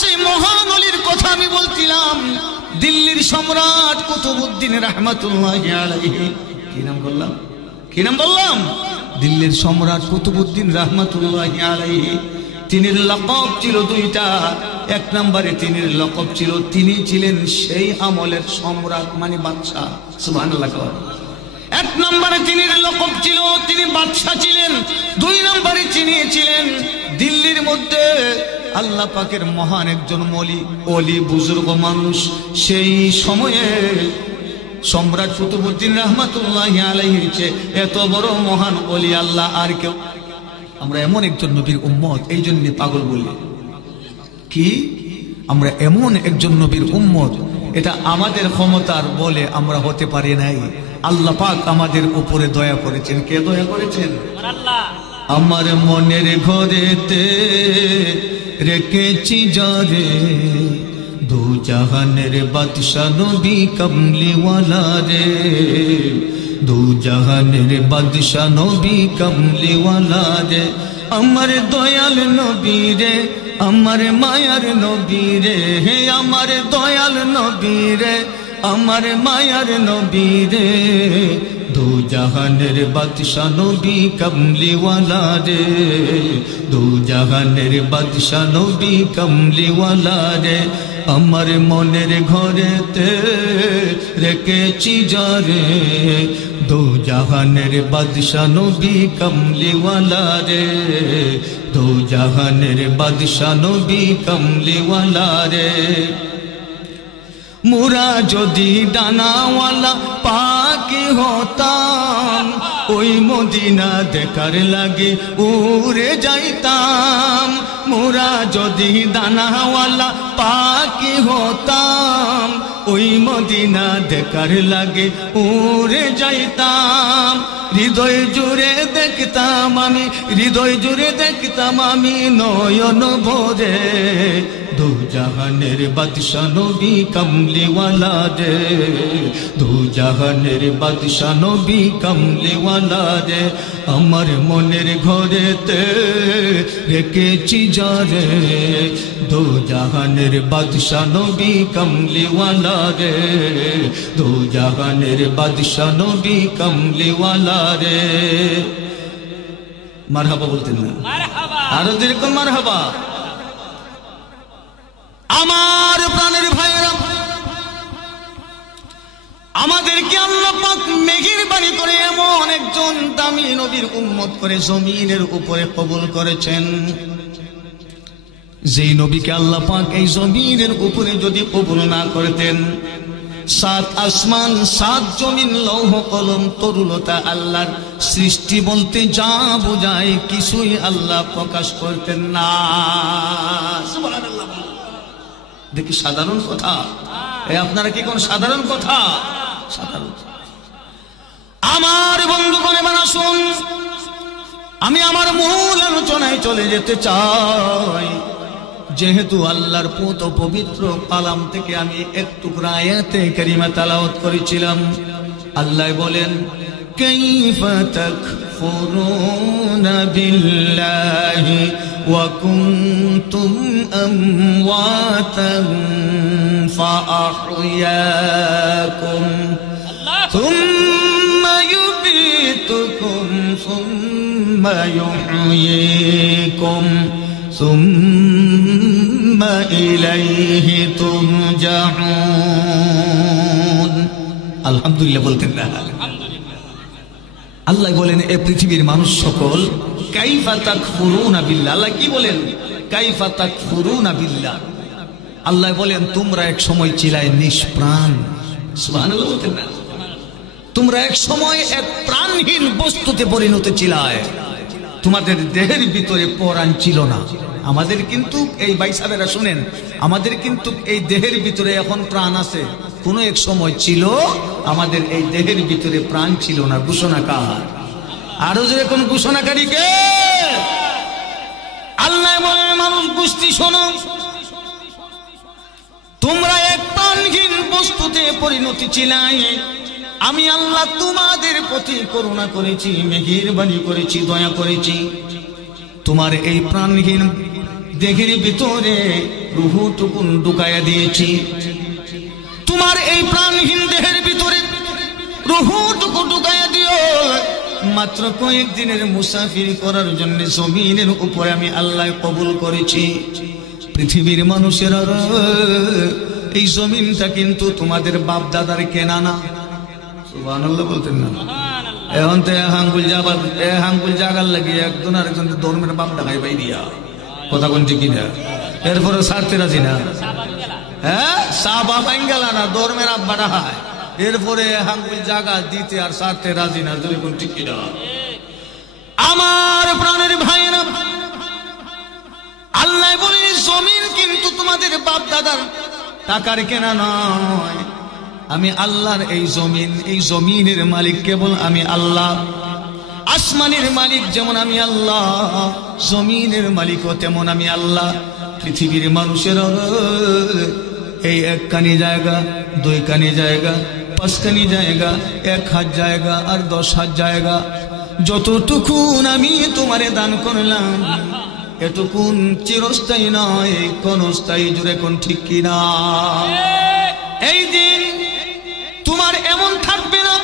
সেই মহান ওলির কথা আমি বলছিলাম, দিল্লির সম্রাট কুতুবউদ্দিন রাহমাতুল্লাহি আলাইহি। কি নাম বললাম? কি নাম বললাম? দিল্লির সম্রাট কুতুবউদ্দিন রাহমাতুল্লাহি আলাইহি। তিনির লকব ছিল দুইটা। এক নম্বরে তিনির লকব ছিল, তিনি ছিলেন সেই আমলের সম্রাট, মানে বাদশাহ। সুবহানাল্লাহ। এক নম্বরে তিনির লকব ছিল, তিনি বাদশাহ ছিলেন। দুই নম্বরে তিনি ছিলেন দিল্লির মধ্যে আল্লাহ পাকের মহান একজন ওলি বুজুর্গ মানুষ। সেই সময়ে সম্রাট কুতুবউদ্দিন রাহমাতুল্লাহি আলাইহির চেয়ে এত বড় মহান ওলি আল্লাহ আর কেউ। আমরা এমন একজন নবীর উম্মত, এই জন্য পাগল বলি। কি আমরা এমন একজন নবীর উম্মত, এটা আমাদের ক্ষমতার বলে আমরা হতে পারি নাই। আল্লাহ পাক আমাদের উপরে দয়া করেছেন। কে দয়া করেছেন? আল্লাহ। আমার মনের ঘরেতে রেখেছি যারে, দু জাহানের বাদশা নবী কমলিওয়ালা রে, দু জাহানের বাদশা নবী কমলিওয়ালা রে। আমার দয়াল নবী রে, আমার মায়ার নবী রে, হে আমার দয়াল নবী রে, আমার মায়ার নবী রে, দু জাহানের বাদশা নবী কমলিওয়ালা রে, দু জাহানের বাদশা নবী কমলিওয়ালা রে। আমার মনের ঘরেতে রেখেছি যারে, দু জাহানের বাদশা নবী কমলিওয়ালা রে, দু জাহানের বাদশা নবী কমলিওয়ালা রে। মুরা যদি ডানাওয়ালা পাখি হতাম, ওই মদিনা দেখার লাগে উড়ে যাইতাম। মুরা যদি ডানাওয়ালা পাখি হতাম, ওই মদিনা দেখার লাগে উড়ে যাইতাম। হৃদয় জুড়ে দেখতাম আমি, হৃদয় জুড়ে দেখতাম আমি নয়ন ভরে, দু জাহানের বাদশা নবী কমলিওয়ালা রে, দু জাহানের বাদশা নবী কমলিওয়ালা রে। আমার মনের ঘরেতে রেখেছি যারে, দু জাহানের বাদশা নবী কমলিওয়ালা রে, দু জাহানের বাদশা নবী কমলিওয়ালা রে। মারহাবা বলতেন না? আরো যেরকম মারহাবা। আমার প্রাণের ভাইয়েরা, আমাদেরকে আল্লাহ পাক মেহেরবানি করে এমন একজন দামি নবীর উম্মত করে জমিনের উপরে কবুল করেছেন, যেই নবীকে আল্লাহ পাক এই জমিনের উপরে যদি কবুল না করতেন, সাত আসমান সাত জমিন লৌহ কলম তরুলতা আল্লাহর সৃষ্টি বলতে যা বোঝায় কিছুই আল্লাহ প্রকাশ করতেন না। সুবহানাল্লাহ। দেখি সাধারণ কথা, আপনারা কি কোন সাধারণ কথা? সাধারণ। আমার বন্ধুগণ এবার আসুন, আমি আমার মূল আলোচনায় চলে যেতে চাই। যেহেতু আল্লাহর পুত পবিত্র কালাম থেকে আমি এক টুকরা আয়াতে কারিমা তেলাওয়াত করেছিলাম। আল্লাহ বলেন, কাইফা তাকফুরুনা বিল্লাহি ওয়া কুনতুম আমওয়াতান ফাআহইয়াকুম সুম্মা ইউবীতুকুম সুম্মা ইউহয়ীকুম সুম্মা ইলাইহি তুরজাউন। আলহামদুলিল্লাহ বলতেন না? আল্লাহ বলেন, এ পৃথিবীর মানুষ সকল, কাইফা তাকফুরুনা বিল্লাহ। আল্লাহ কি বলেন? কাইফা তাকফুরুনা বিল্লাহ। আল্লাহ বলেন, তোমরা এক সময় ছিলাই নিষ্প্রাণ। সুবহানাল্লাহ বলতেন না? তোমরা এক সময় এক প্রাণহীন বস্তুতে পরিণত ছিলাই, তোমাদের দেহের ভিতরে প্রাণ ছিল না। আমাদের কিন্তু এই ভাই সাহেবেরা শুনেন, আমাদের কিন্তু এই দেহের ভিতরে এখন প্রাণ আছে। কোন এক সময় ছিল আমাদের এই দেহের ভিতরে প্রাণ ছিল না। ঘোষণাকার আরো যেরকম ঘোষণাকারী কে? আল্লাহ বলেন, মানুষ গোষ্ঠী শোনো, তোমরা এক প্রাণহীন বস্তুতে পরিণতি ছিলাই, আমি আল্লাহ তোমাদের প্রতি করুণা করেছি, মেহেরবানি করেছি, দয়া করেছি। তোমার এই প্রাণহীন দেহের ভিতরে রূহটুকুন ঢুকাইয়া দিয়েছি। তোমার এই প্রাণহীন দেহের ভিতরে রূহটুকু ঢুকাইয়া দিও। মাত্র কয়েকদিনের মুসাফির করার জন্য জমিনের উপরে আমি আল্লাহ কবুল করেছি। পৃথিবীর মানুষেরা, এই জমিনটা কিন্তু তোমাদের বাপ দাদার কেনা না। সুবহানাল্লাহ বলতেন না? এখন তো হাঙ্গুল জাগার লাগিয়ে একজন আরেকজন ধর্মের বাপ ডাকাই পাই দিয়া কথা কোন ঠিক কিনা। এরপরে ছাড়তে রাজি না, হ্যাঁ সাবা বাঙ্গালা না ধর্মের আব্বা ডাকায়। এরপরে হাঙ্গুল জাগা দিতে আর ছাড়তে রাজি না, যদি কোন ঠিক কিনা। আমার প্রাণের ভাইয়েরা, আল্লাহ বলে জমিন কিন্তু তোমাদের বাপ দাদার টাকার কেনা নয়। আমি আল্লাহর এই জমিন, এই জমিনের মালিক কেবল আমি আল্লাহ। আসমানের মালিক যেমন আমি আল্লাহ, জমিনের মালিকও তেমন আমি আল্লাহ। পৃথিবীর মানুষের এই এক কানি জায়গা, দুই কানি জায়গা, পাঁচ কানি জায়গা, 1,000 জায়গা আর 10,000 জায়গা, যতটুকুন আমি তোমারে দান করলাম এটুকুন চিরস্থায়ী নয়, ক্ষণস্থায়ী। জুড়ে কোন ঠিক কিনা? এই দিন তোমার এমন থাকবে না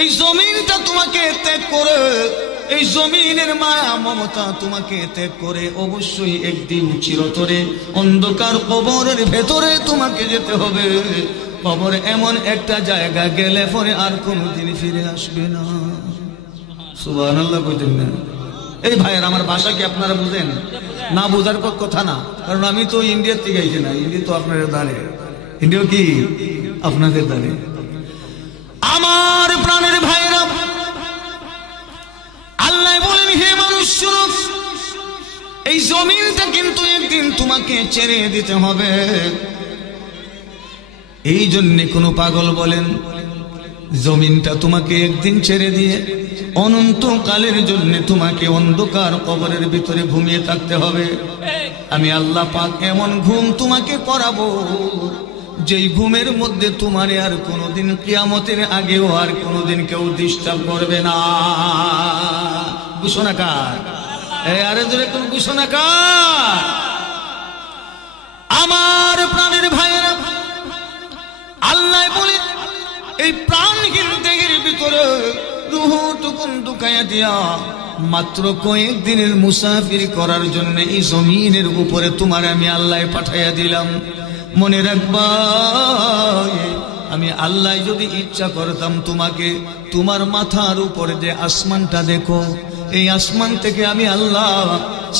এই জমিনটা তোমাকে ত্যাগ করে, এই জমিনের মায়া মমতা তোমাকে ত্যাগ করে অবশ্যই একদিন চিরতরে অন্ধকার কবরের ভেতরে তোমাকে যেতে হবে। কবর এমন একটা জায়গা, গেলে পরে আর কোনোদিন ফিরে আসবে না। সুবহানাল্লাহ কইতেন না? এই ভাইয়ের আমার ভাষা কি আপনারা বুঝেন? না বুঝার কথা না, কারণ আমি তো ইন্ডিয়ার থেকে আইছি না। ইন্ডিয়া তো আপনাদের দাঁড়ে, ইন্ডিয়া কি আপনাদের দাঁড়ে। আমার প্রাণের ভাইয়েরা, আল্লাহ বলেন হে মানুষ, এই জমিনটা কিন্তু একদিন তোমাকে ছেড়ে দিতে হবে। এই জন্য কোন পাগল বলেন জমিনটা তোমাকে একদিন ছেড়ে দিয়ে অনন্তকালের জন্য তোমাকে অন্ধকার কবরের ভিতরে ঘুমিয়ে থাকতে হবে। আমি আল্লাহ পাক এমন ঘুম তোমাকে করাবো যেই ঘুমের মধ্যে তোমারে আর কোনোদিন কিয়ামতের আগেও আর কোনোদিন কেউ ডিস্টার্ব করবে না। ঘোষণাকার, আরে জোরে কোন ঘোষণাকার। আমার প্রাণের ভাইয়েরা, আল্লাহ বলে এই প্রাণহীন দেহের ভিতরে রূহটুকুন ঢুকাইয়া দিয়া মাত্র কয়েকদিনের মুসাফির করার জন্য এই জমিনের উপরে তোমার আমি আল্লাহ পাঠাইয়া দিলাম। মনে রাখবা, আমি আল্লাহ যদি ইচ্ছা করতাম তোমাকে, তোমার মাথার উপরে যে আসমানটা দেখো, এই আসমান থেকে আমি আল্লাহ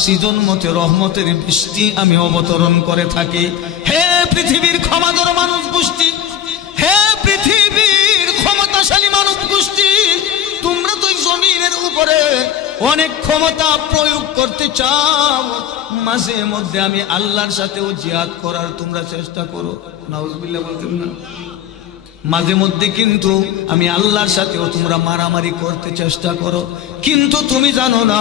সৃজন মতে রহমতের বৃষ্টি আমি অবতরণ করে থাকি। হে পৃথিবীর ক্ষমাধর মানুষ গোষ্ঠী, হে পৃথিবীর ক্ষমতাশালী মানুষ গোষ্ঠী, তোমরা তো এই জমিনের উপরে অনেক ক্ষমতা প্রয়োগ করতে চাও। মাঝে মধ্যে আমি আল্লাহর সাথেও জিহাদ করার তোমরা চেষ্টা করো। নাউজুবিল্লাহ বলতেন না? মাঝে মধ্যে কিন্তু আমি আল্লাহর সাথেও তোমরা মারামারি করতে চেষ্টা করো, কিন্তু তুমি জানো না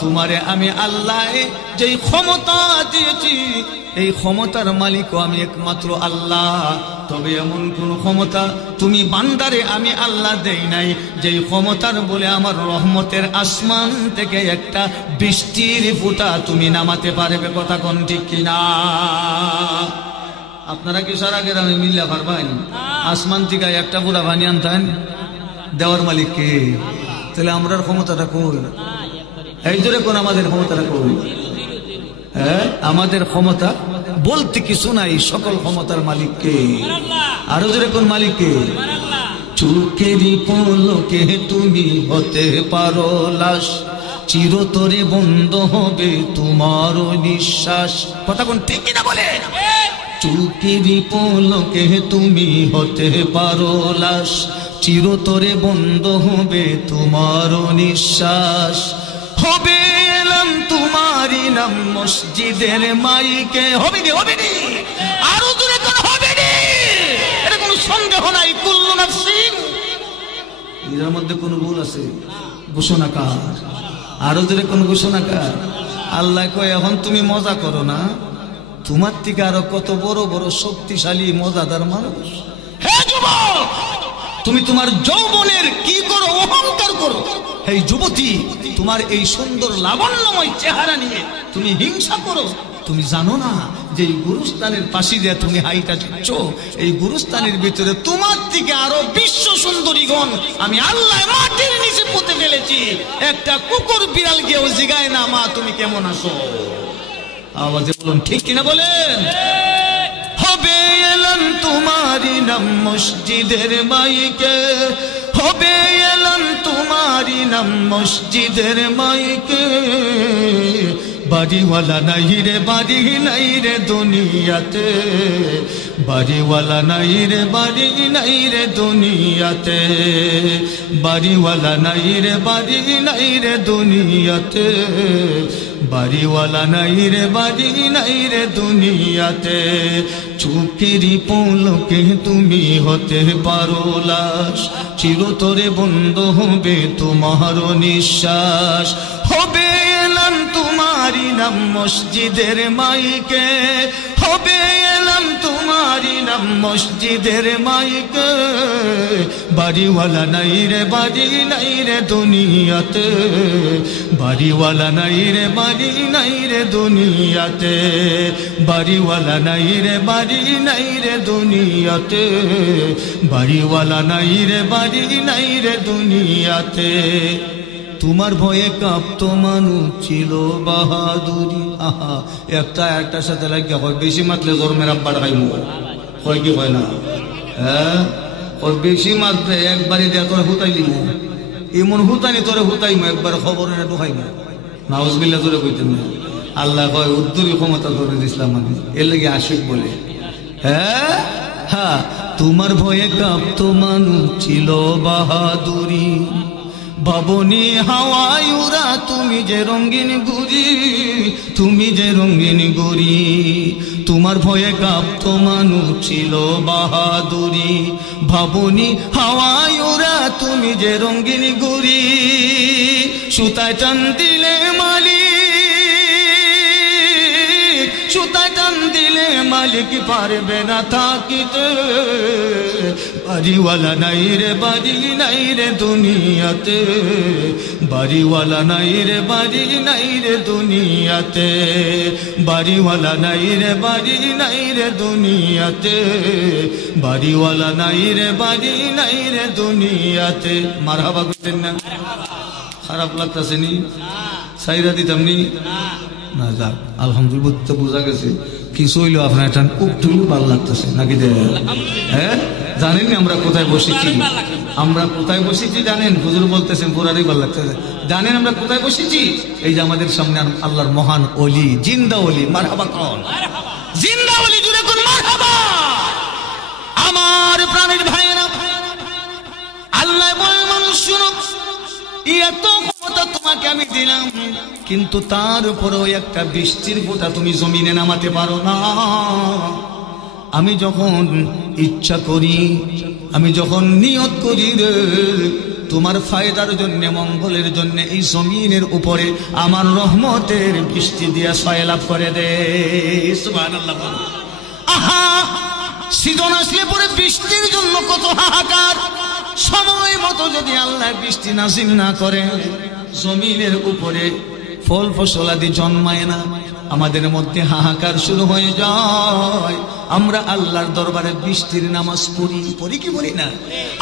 তোমারে আমি আল্লাহ যেই ক্ষমতা দিয়েছি, এই ক্ষমতার মালিকও আমি একমাত্র আল্লাহ। তবে এমন কোন ক্ষমতা তুমি বান্দারে আমি আল্লাহ দেই নাই যেই ক্ষমতার বলে আমার রহমতের আসমান থেকে একটা বৃষ্টির ফোঁটা তুমি নামাতে পারবে। কথা কোন ঠিক কিনা? আপনারা কি সারা গ্রামে মিল্লা পারবেন আসমান থেকে একটা ফোঁটা পানি আনতেন? দেওয়ার মালিক কে? তাহলে আমরা ক্ষমতাটা কই? এই জোরে কোন আমাদের ক্ষমতাটা কই? হ্যাঁ, আমাদের ক্ষমতা বলতে কিছু নাই, সকল ক্ষমতার মালিক কে? আরো জোরে কোন মালিক কে? চোখেরই পলকে তুমি হতে পারো লাশ, চিরতরে বন্ধ হবে তোমার নিঃশ্বাস। কথা কোন ঠিক কিনা বলে? চোখেরই পলকে তুমি হতে পারো লাশ, চিরতরে বন্ধ হবে তোমার নিঃশ্বাস। হবে এলাম তোমারই নাম মসজিদের মাইকে। হবে নি? হবে নি? আরো দূরে কোন হবে নি? এটা কোনো সন্দেহ নাই। কুল্লু নাফসিন, এর মধ্যে কোনো ভুল আছে? ঘোষণাকার, আরো দূরে কোন ঘোষণাকার? আল্লাহ কয় এখন তুমি মজা করো না, তোমার থেকে আরো কত বড় বড় শক্তিশালী মজাদার মানুষ। হে যুবক, তুমি তোমার যৌবনের কি করো, অহংকার করো। এই যুবতী, তোমার এই সুন্দর লাবণ্যময় চেহারা নিয়ে তুমি হিংসা করো। তুমি জানো না যে এই গুরুস্থানের পাশে দিয়ে তুমি হাইটা যাচ্ছ, এই গুরুস্থানের ভিতরে তোমার থেকে আরো বিশ্ব সুন্দরীগণ আমি আল্লাহ মাটির নিচে পুঁতে ফেলেছি। একটা কুকুর বিড়াল গিয়েও জিগায় না, মা তুমি কেমন আছো? আওয়াজে বলুন ঠিক কিনা বলেন। হবে এলান তোমারি নাম মসজিদের মাইকে, হবে এলান তোমারি নাম মসজিদের মাইকে। বাড়িওয়ালা নাই রে, বাড়ি নাই রে দুনিয়াতে, বাড়িওয়ালা নাই রে, বাড়ি নাই রে দুনিয়াতে, বাড়িওয়ালা নাই রে, বাড়ি নাই রে দুনিয়াতে, বাড়িওয়ালা নাই রে, বাড়ি নাই রে দুনিয়াতে। চোখেরই পলকে তুমি হতে পারো লাশ, চিরতরে বন্ধ হবে তোমার নিঃশ্বাস। হবে এলাম তোমারি নাম মসজিদের মাইকে, হবে এলাম তোমারি নাম মসজিদের মাইকে। বাড়িওয়ালা নাই রে, বাড়ি নাই রে দুনিয়াতে, বাড়িওয়ালা নাই রে, বাড়ি নাই রে দুনিয়াতে, বাড়িওয়ালা নাই রে, বাড়ি নাই রে দুনিয়াতে, বাড়িওয়ালা নাই রে, বাড়ি নাই রে দুনিয়াতে। তোমার ভয়ে কাঁপতো মানুষ ছিল বাহাদুরি। আহা, একটার সাথে লাগিয়ে হয়, বেশি মাতলে জন্মের আব্বার খাইব, হয় কি হয় না? হ্যাঁ, ওর বেশি মাতলে একবারই দেয়া তোরা হুতাই লিব, এমন হুতানি তোরে হুতাইম, একবার খবর না ঢুকাইব। নাউজুবিল্লাহ তোরে কইতেন না। আল্লাহ কয় উদ্দুরি ক্ষমতা ধরে দিছিলাম আমি, এর লেগে আশিক বলে। হ্যাঁ হ্যাঁ, তোমার ভয়ে কাঁপতো মানুষ ছিল বাহাদুরি। বাবনি হাওয়ায় উড়া তুমি যে রঙিন গুড়ি, তুমি যে রঙিন গুড়ি। তোমার ভয়ে কাঁপতো মানুষ ছিল বাহাদুরি। ভাবনি হাওয়ায় উড়া তুমি যে রঙিন গুড়ি। সুতায় টান দিলে মালিক, সুতায় টান দিলে মালিক পারবে না থাকিতে। বাড়িওয়ালা নাই রে, বাড়ি নাই রে দুনিয়াতে, বাড়িওয়ালা নাই রে, বাড়ি নাই রে দুনিয়াতে, বাড়িওয়ালা নাই রে, বাড়ি নাই রে দুনিয়াতে, বাড়িওয়ালা নাই রে, বাড়ি নাই রে দুনিয়াতে। মারহাবা করতেন না? খারাপ লাগতেছে নি? সাইরা দিতাম নি? না, যাক আলহামদুলিল্লাহ, বোঝা গেছে কিছু হইলো আপনার একটা একটু ভালো লাগতেছে নাকি? হ্যাঁ, জানেন আমরা কোথায় বসেছি? আমরা কোথায় বসেছি জানেন? হুজুর বলতেছেন পুরারই ভালো লাগতেছে। জানেন আমরা কোথায় বসেছি? এই যে আমাদের সামনে আল্লাহর মহান ওলি, জিন্দা ওলি। মারহাবা কোন? জিন্দা ওলি, জুড়ে কোন মারহাবা। আমার প্রাণের ভাইয়েরা, আল্লাহ বলে মানুষ শুনো, এত ক্ষমতা তোমাকে আমি দিলাম, কিন্তু তার উপরেও একটা বৃষ্টির ফোঁটা তুমি জমিনে নামাতে পারো না। আমি যখন ইচ্ছা করি, আমি যখন নিয়ত করি রে, তোমার ফায়দার জন্য, মঙ্গলের জন্য এই জমিনের উপরে আমার রহমতের বৃষ্টি দিয়া সয়লাভ করে দে। সুবহানাল্লাহ। আহা, সিজন আসলে পরে বৃষ্টির জন্য কত হাহাকার। সময় মতো যদি আল্লাহ বৃষ্টি নাজিল না করে, জমিনের উপরে ফল ফসলাদি জন্মায় না, আমাদের মধ্যে হাহাকার শুরু হয়ে যায়। আমরা আল্লাহর দরবারে বৃষ্টির নামাজ পড়ি কি পড়ি না?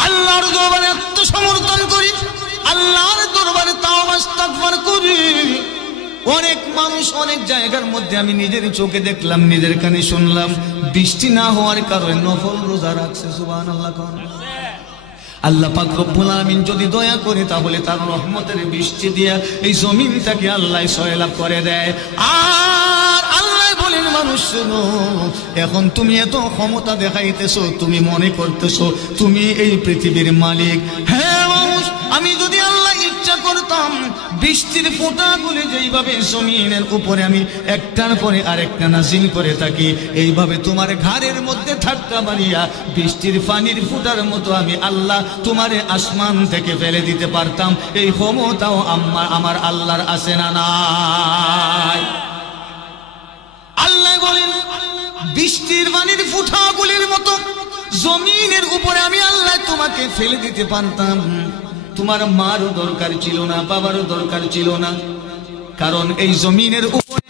আল্লাহর দরবারে আত্মসমর্পণ করি, আল্লাহর দরবারে তাওবা ইস্তিগফার করি। অনেক মানুষ অনেক জায়গার মধ্যে আমি নিজের চোখে দেখলাম, নিজের কানে শুনলাম, বৃষ্টি না হওয়ার কারণে নফল রোজা রাখছে। সুবহানাল্লাহ। আল্লাহ পাক রব্বুল আলামিন যদি দয়া করে, তাহলে তার রহমতের বৃষ্টি দিয়া এই জমিনটাকে আল্লাহ সয়লাভ করে দেয়। আর আল্লাহ বলেন মানুষ শুনো, এখন তুমি এত ক্ষমতা দেখাইতেছো, তুমি মনে করতেছো তুমি এই পৃথিবীর মালিক। হ্যাঁ মানুষ, আমি যদি আল্লাহ ইচ্ছা করতাম, বৃষ্টির ফোঁটাগুলি যেইভাবে জমিনের উপরে আমি একটার পরে আরেকটা নাজিল করে থাকি, এইভাবে তোমার ঘাড়ের মধ্যে ধাক্কা মারিয়া বৃষ্টির পানির ফোঁটার মতো আমি আল্লাহ তোমারে আসমান থেকে ফেলে দিতে পারতাম। এই ক্ষমতাও আমার আল্লাহর আছে না নাই? আল্লাহ বলেন বৃষ্টির পানির ফোঁটাগুলির মতো জমিনের উপরে আমি আল্লাহ তোমাকে ফেলে দিতে পারতাম, তোমার মারও দরকার ছিল না, বাবারও দরকার ছিল না। কারণ এই জমিনের উপরে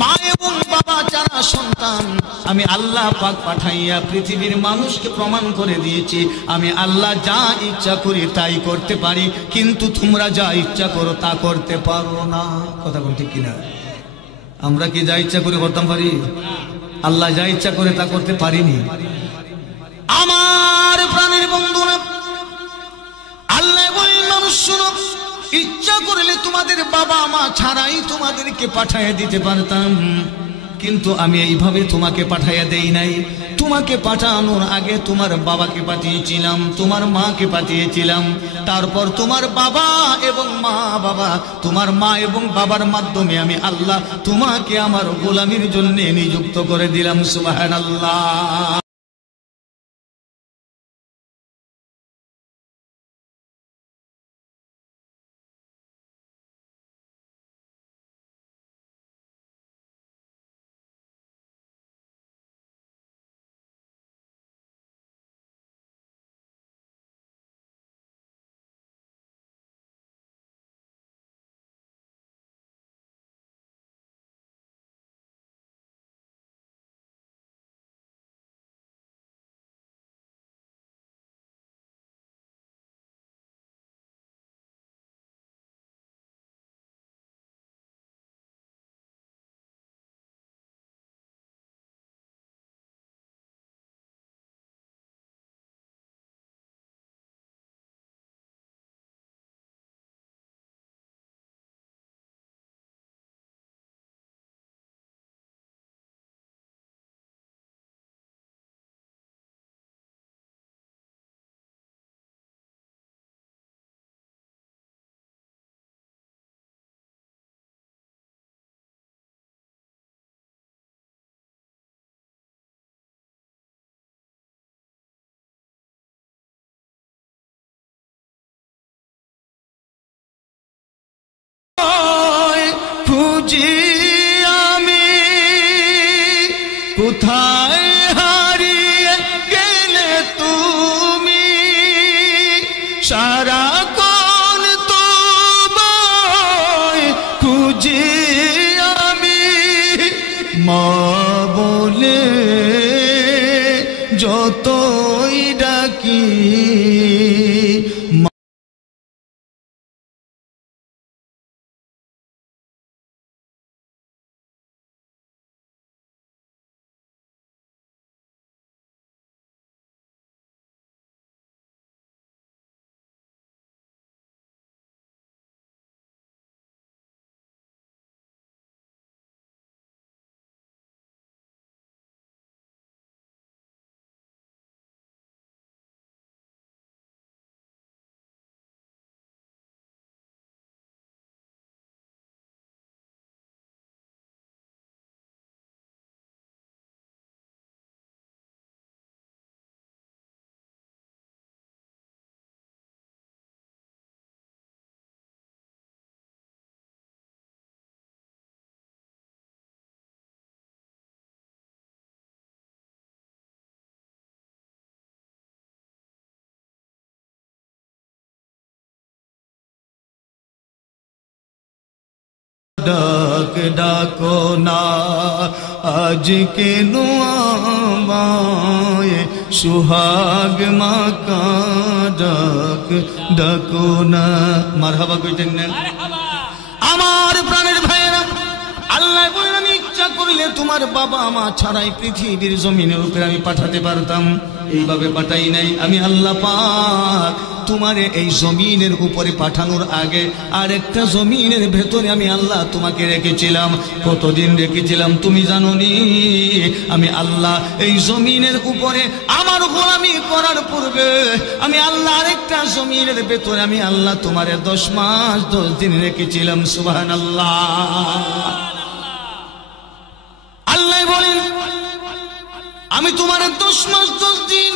মা এবং বাবা যারা সন্তান, আমি আল্লাহ পাক পাঠাইয়া পৃথিবীর মানুষকে প্রমাণ করে দিয়েছি আমি আল্লাহ যা ইচ্ছা করি তাই করতে পারি, কিন্তু তোমরা যা ইচ্ছা করো তা করতে পারো না। কথা বলতে কিনা? আমরা কি যা ইচ্ছা করে করতে পারি? আল্লাহ যা ইচ্ছা করে তা করতে পারিনি। আমার প্রাণের বন্ধুরা, আল্লাহ বলেন মানুষ শুনো, ইচ্ছা করলে তোমাদের বাবা মা ছাড়াই তোমাদেরকে পাঠাইয়া দিতে পারতাম, কিন্তু আমি এইভাবে তোমাকে পাঠাইয়া দেই নাই। তোমাকে পাঠানোর আগে তোমার বাবাকে পাঠিয়েছিলাম, তোমার মাকে পাঠিয়েছিলাম, তারপর তোমার বাবা এবং মা বাবা, তোমার মা এবং বাবার মাধ্যমে আমি আল্লাহ তোমাকে আমার গোলামির জন্য নিযুক্ত করে দিলাম। সুবহানাল্লাহ। খুঁজি আমি কোথায় হারিয়ে গেলে তুমি, সারাক্ষণ তোমায় খুঁজি আমি, মা বলে যতই ডাকি। ডাক ডাকো না আজ কেন আমায়, সুহাগ মাকা ডাক ডাকো না। মারহাবা কইতেন না? আমার প্রাণের ভাইয়েরা, আল্লাহ বলেন আমি ইচ্ছা করলে তোমার বাবা মা ছাড়াই পৃথিবীর জমিনের উপরে আমি পাঠাতে পারতাম, এইভাবে পাঠাই নাই। আমি আল্লাহ পাক তোমারে এই জমিনের উপরে পাঠানোর আগে আরেকটা জমিনের ভেতরে আমি আল্লাহ তোমাকে রেখেছিলাম। কতদিন রেখেছিলাম তুমি জানো নি? আমি আল্লাহ এই জমিনের উপরে আমার গোলামি করার পূর্বে আমি আল্লাহ আরেকটা জমিনের ভেতরে আমি আল্লাহ তোমারে 10 মাস 10 দিন রেখেছিলাম। সুবহানাল্লাহ। আল্লাহ বলেন আমি তোমার 10 মাস 10 দিন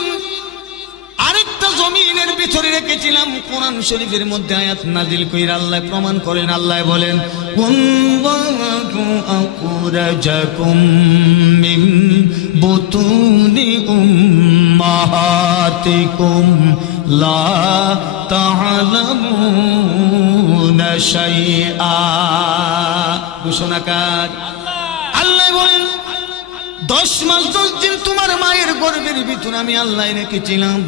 আরেকটা জমিনের ভিতরে রেখেছিলাম। কোরআন শরীফের মধ্যে আয়াত নাজিল কইরা আল্লাহ প্রমাণ করেন। আল্লাহ বলেন ওয়াল্লাহু আখরাজাকুম মিন বুতুনি উম্মাহাতিকুম সাইয়্যাতিকুম লা তা'লামুনা শাইআ। ঘোষণাকার আল্লাহ বলেন 10 মাস 10 দিন তোমার মায়ের গর্ভের ভিতরে আমি আল্লাহ রেখেছিলাম।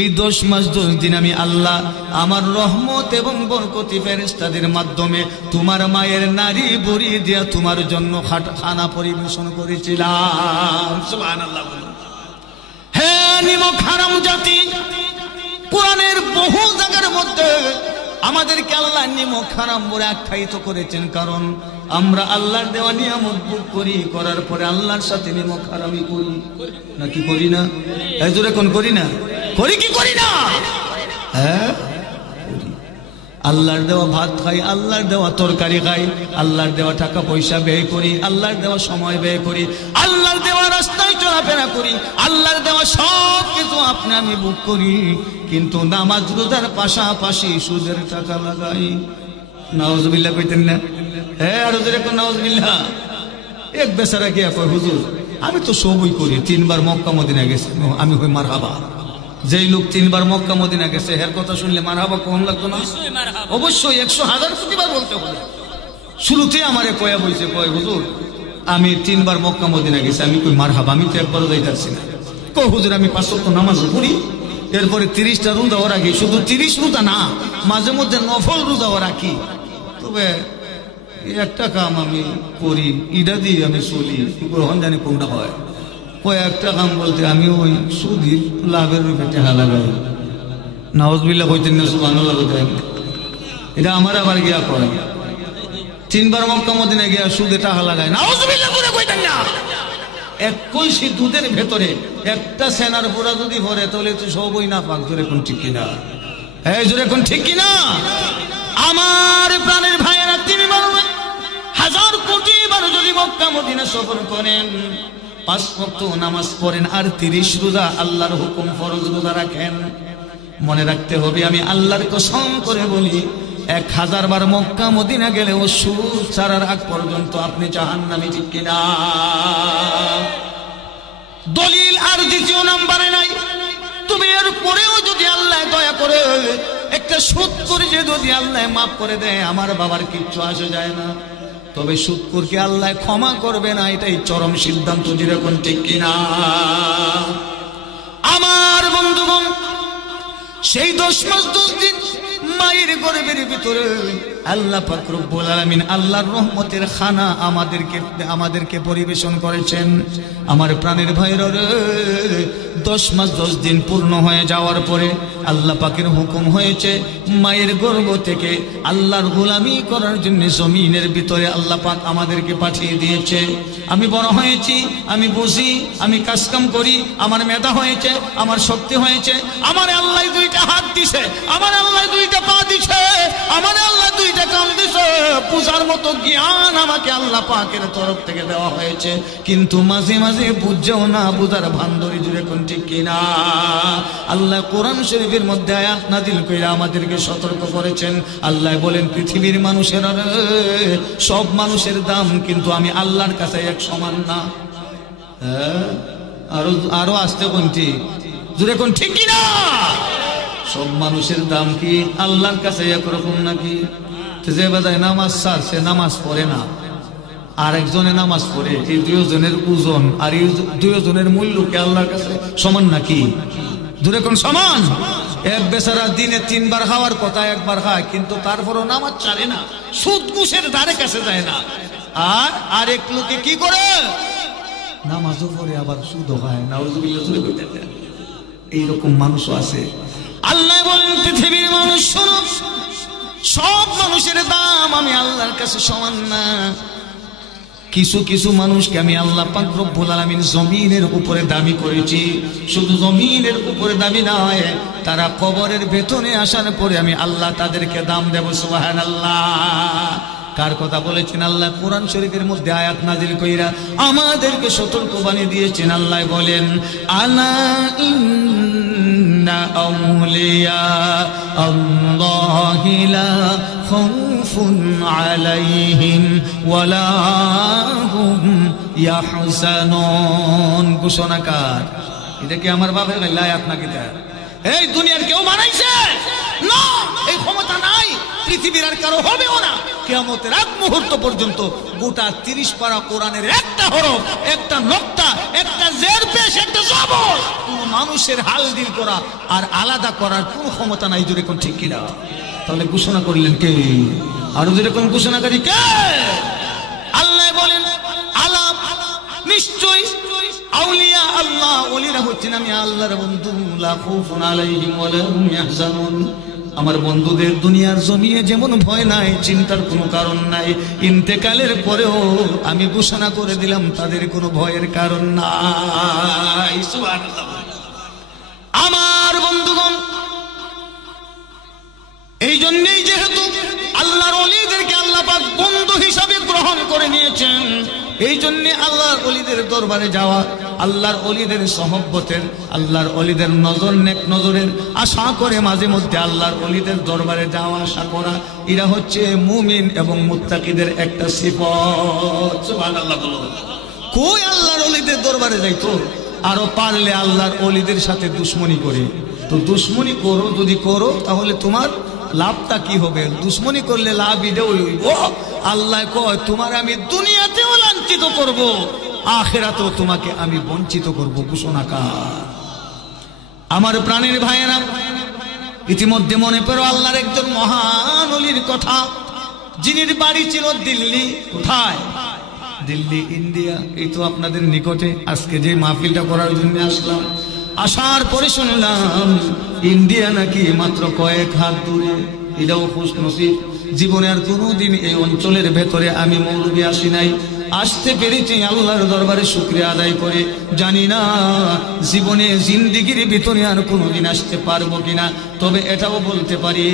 এই 10 মাস 10 দিন আমি আল্লাহ আমার রহমত এবং বরকতি ফেরেশতাদের মাধ্যমে তোমার মায়ের নারী বুড়ি দিয়া তোমার জন্য খানা পরিবেশন করেছিলাম। সুবহানাল্লাহ। হে নিমক হারাম জাতি, কোরআনের বহু জায়গার মধ্যে আমাদেরকে আল্লাহ নিমক হারাম বলে আখ্যায়িত করেছেন, কারণ আমরা আল্লাহর দেওয়া নিয়ামত ভোগ করি, করার পরে আল্লাহর সাথে নিমক হারামি করি নাকি করি না? এই জোরে কোন করি না? করি কি করি না? হ্যাঁ, আল্লাহর দেওয়া ভাত খাই, আল্লাহর দেওয়া তরকারি খাই, আল্লাহর দেওয়া টাকা পয়সা ব্যয় করি, আল্লাহর দেওয়া সময় ব্যয় করি, আল্লাহর দেওয়া রাস্তায় চলাফেরা করি, আল্লাহর দেওয়া সব কিছু আপনি আমি ভোগ করি, কিন্তু নামাজ রোজার পাশাপাশি সুদের টাকা লাগাই। নাউজুবিল্লাহ কইতেন না? হ্যাঁ, আর ওদের এখন নাউজুবিল্লাহ। এক বেচারা গিয়া কয়, হুজুর আমি তো সবই করি, 3 বার মক্কা মদিনা গেছে, আমি হই মারহাবা। যেই লোক 3 বার মক্কা মদিনা গেছে এর কথা শুনলে মারহাবা কোন লাগতো না? অবশ্যই 100,000 প্রতিবার বলতে হবে। শুরুতে আমারে কয়া বলছে, কয় হুজুর আমি 3 বার মক্কা মদিনা গেছি, আমি কই মারহাবা, আমি তো একবারও যাইতাছি না। কয় হুজুর আমি 5 ওয়াক্ত নামাজ পড়ি, এরপরে 30টা রোজাও রাখি, শুধু 30 রোজা না, মাঝে মধ্যে নফল রোজাও রাখি, তবে একটা কাম আমি করি, ইডা দিয়ে আমি চলি, গ্রহণ জানি কোনটা হয়। কয়েকটা কাম বলতে আমি ওই সুদীর লাভের রূপে টাকা লাগাই। নাউজুবিল্লাহ কইতেন না? সুবহানাল্লাহ কইতেন। এটা আমার আবার গিয়া করে 3 বার মক্কা মদিনা গিয়া সুদে টাকা লাগায়। নাউজুবিল্লাহ করে কইতেন না? 21 দুধের ভেতরে একটা সেনার পোড়া যদি ভরে তাহলে তো সবই না পাক। জোরে কোন ঠিক কিনা? এই জোরে কোন ঠিক কিনা? আমার প্রাণের ভাইয়েরা, তিনি বলবেন 1000 কোটি বার যদি মক্কা মদিনা সফর করেন, 5 ওয়াক্ত নামাজ পড়েন, আর 30 রোজা আল্লাহর হুকুম ফরজ রোজা রাখেন, মনে রাখতে হবে আমি আল্লাহর কসম করে বলি 1000 বার মক্কা মদিনা গেলেও সুদ ছাড়ার আগ পর্যন্ত আপনি জাহান্নামী। ঠিক কিনা? দলিল আর দ্বিতীয় নাম্বারে নাই। তুমি এর পরেও যদি আল্লাহ দয়া করে একটা সুদ করে যদি আল্লাহ মাফ করে দেয়, আমার বাবার কিচ্ছু আসে যায় না, তবে সুদখোরকে আল্লাহ ক্ষমা করবে না, এটাই চরম সিদ্ধান্ত। যেরকম ঠিক কিনা? আমার বন্ধুগণ, সেই 10 মাস 10 দিন মায়ের গর্ভের ভিতরে আল্লাহ পাক রব্বুল আলামিন আল্লাহর রহমতের খানা আমাদেরকে পরিবেশন করেছেন। আমার প্রাণের ভাইরা রে, 10 মাস 10 দিন পূর্ণ হয়ে যাওয়ার পরে আল্লাহ পাকের হুকুম হয়েছে মায়ের গর্ভ থেকে আল্লাহর গোলামি করার জন্য জমিনের ভিতরে আল্লাহ পাক আমাদেরকে পাঠিয়ে দিয়েছে। আমি বড় হয়েছি, আমি বুঝি, আমি কাজকাম করি, আমার মেধা হয়েছে, আমার শক্তি হয়েছে, আমার আল্লাহ 2টা হাত দিছে, আমার আল্লাহ 2টা পা দিছে, আমার আল্লাহ 2টা কান দিছে, পূজার মতো জ্ঞান আমাকে আল্লাহ পাকের তরফ থেকে দেওয়া হয়েছে, কিন্তু মাঝে মাঝে বুঝছেও না, বুঝার ভান্ডারি। জুড়ে কোন ঠিক কিনা? আল্লাহ কোরআন শরীফের মধ্যে আয়াত নাযিল কইরা আমাদেরকে সতর্ক করেছেন। আল্লাহ বলেন, পৃথিবীর মানুষের সব মানুষের দাম কিন্তু আমি আল্লাহর কাছে এক সমান না। আরো আসতে কোনটি? জুড়ে কোন ঠিক কিনা? সব মানুষের দাম কি আল্লাহর কাছে একরকম নাকি? যে বাজায় নামাজ ছাড়, সে নামাজ পড়ে না, আর একজনে নামাজ পড়ে, এই 2 জনের ওজন আর এই 2 জনের মূল্য কি আল্লাহর কাছে সমান নাকি? দূরে কোন সমান? এক বেচারা দিনে 3 বার খাওয়ার কথা 1 বার খায়, কিন্তু তারপরও নামাজ ছাড়ে না, সুদ ঘুষের ধারে কাছে যায় না। আর আরেক লোকে কি করে? নামাজও পড়ে আবার সুদও খায়। নাউজুবিল্লাহ। এইরকম মানুষও আছে। আল্লাহ বলেন, পৃথিবীর মানুষ শোনো, সব মানুষের দাম আমি আল্লাহর কাছে সমান না। কিছু কিছু মানুষকে আমি আল্লাহ পাক রব্বুল আলামিন জমিনের উপরে দামি করেছি। শুধু জমিনের উপরে দামি নয়, তারা কবরের ভেতরে আসার পরে আমি আল্লাহ তাদেরকে দাম দেব। সুবহানাল্লাহ। কার কথা বলেছেন? আল্লাহ কোরআন শরীফের মধ্যে আয়াত নাযিল কইরা আমাদেরকে সতর্কবাণী দিয়েছেন। আল্লাহ বলেন, আলা ইন্না আউলিয়া আল্লাহি লা খাউফুন আলাইহিম ওয়ালা হুম ইয়াহজানুন। ঘোষণাকার এটা কি আমার বাপের গাইলায় আপনাকে দেয়? এই দুনিয়ার কেউ বানাইছে না, এই ক্ষমতা নাই, পৃথিবীর আর কারো হবেও না। কিয়ামতের আগ মুহূর্ত পর্যন্ত গোটা 30 পারা কোরআনের একটা হরফ, একটা নক্তা, একটা জের পেশ, একটা জবর কোন মানুষের হাল দিল করা আর আলাদা করার কোন ক্ষমতা নাই। জোরে কোন ঠিক কিনা? তাহলে ঘোষণা করলেন কে? আরো যেরকম ঘোষণাকারী কে? আল্লাহ বলেন আলা, নিশ্চয়ই আউলিয়া আল্লাহ, ওলিরা হচ্ছেন আমি আল্লাহর বন্ধু। লা খাউফুন আলাইহিম ওয়া লা হুম ইয়াহজানুন, আমার বন্ধুদের দুনিয়ার জমিয়ে যেমন ভয় নাই, চিন্তার কোনো কারণ নাই, ইন্তেকালের পরেও আমি ঘোষণা করে দিলাম তাদের কোনো ভয়ের কারণ নাই। সুবহানাল্লাহ। আমার বন্ধুগণ, এই জন্যই যেহেতু আল্লাহর ওলিদেরকে আল্লাহ পাক বন্ধু হিসাবে গ্রহণ করে নিয়েছেন, এই জন্য আল্লাহর ওলিদের দরবারে যাওয়া, আল্লাহর ওলিদের সহবতের, আল্লাহর ওলিদের নজর নেক নজরের আশা করে মাঝে মধ্যে আল্লাহর ওলিদের দরবারে যাওয়া আশা করা, এরা হচ্ছে মুমিন এবং মুত্তাকিদের একটা সিফত। সুবহানাল্লাহ। কই আল্লাহর ওলিদের দরবারে যাইতো? আরো পারলে আল্লাহর ওলিদের সাথে দুশ্মনী করে। তো দুশ্মনী করো, যদি করো তাহলে তোমার লাভটা কি হবে? দুশ্মনী করলে লাভ ইডে হইব। আল্লাহ কয় তোমার আমি দুনিয়াতেও লাঞ্ছিত করব, আখিরাতেও তোমাকে আমি বঞ্চিত করব। ঘোষণাকার। আমার প্রাণের ভাইয়েরা, ইতিমধ্যে মনে পড়ো আল্লাহর একজন মহান ওলির কথা, যিনির বাড়ি ছিল দিল্লি। কোথায়? দিল্লি, ইন্ডিয়া। এই তো আপনাদের নিকটে আজকে যে মাহফিলটা করার জন্য আসলাম, আসার পরে শুনলাম ইন্ডিয়া নাকি মাত্র কয়েক হাত দূরে। এটাও খুশ নসিব, জীবনে আর কোনোদিন এই অঞ্চলের ভেতরে আমি মৌলবি আসি নাই। আসতে পেরেছি আল্লাহর দরবারে শুকরিয়া আদায় করে। জানি না জীবনে জিন্দিগির ভিতরে আর কোনোদিন আসতে পারবো কিনা, তবে এটাও বলতে পারি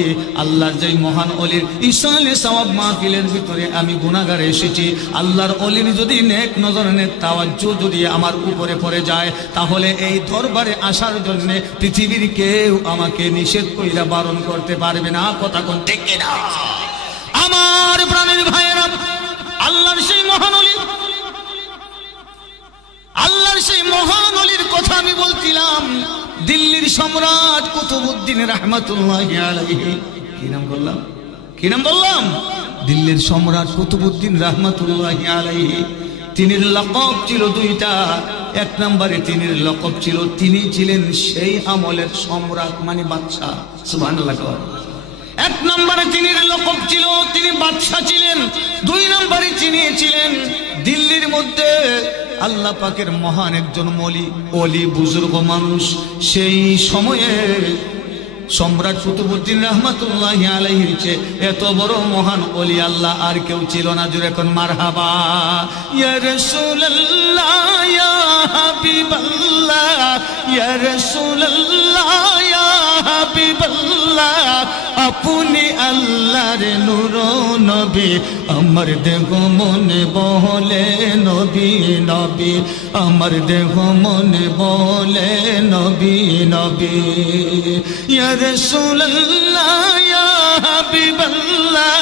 আল্লাহর যে মহান অলির ইসালে সওয়াব মাহফিলের ভিতরে আমি গুনাহগার এসেছি। আল্লাহর অলির যদি নেক নজর, নেক তাওয়াজ্জু যদি আমার উপরে পড়ে যায়, তাহলে এই দরবারে আসার জন্য পৃথিবীর কেউ আমাকে নিষেধ কইরা বারণ করতে পারবে না। কথা কোন ঠিক কিনা? আমার প্রাণের ভাইয়েরা, আল্লাহর সেই মহান ওলি, আল্লাহর সেই মহান ওলির কথা আমি বলছিলাম। দিল্লির সম্রাট কুতুবউদ্দিন রাহমাতুল্লাহি আলাইহি। কি নাম বললাম? কি নাম বললাম? দিল্লির সম্রাট কুতুবউদ্দিন রাহমাতুল্লাহি আলাইহি। তিনির লকব ছিল দুইটা। এক নম্বরে তিনির লকব ছিল তিনি ছিলেন সেই আমলের সম্রাট, মানে বাদশা। সুবহানাল্লাহ। এক নম্বরে তিনির লকব ছিল তিনি বাদশা ছিলেন। দুই নম্বরে তিনি ছিলেন দিল্লির মধ্যে আল্লাহ পাকের মহান একজন ওলি, বুজুর্গ মানুষ। সেই সময়ে সম্রাট কুতুবউদ্দিন রাহমাতুল্লাহি আলাইহির চেয়ে এত বড় মহান ওলি আল্লাহ আর কেউ ছিল না। জোরে কোন মারহাবা। ইয়া রাসূলুল্লাহ, ইয়া হাবিবাল্লাহ, ইয়া রাসূলুল্লাহ, ইয়া হাবিবাল্লাহ, আপনি আল্লাহর নূর নবী, আমার দেহ মনে বলে নবী নবী, আমার দেহ মনে বলে নবী নবী। ইয়া রাসূলুল্লাহ, ইয়া হাবিবাল্লাহ,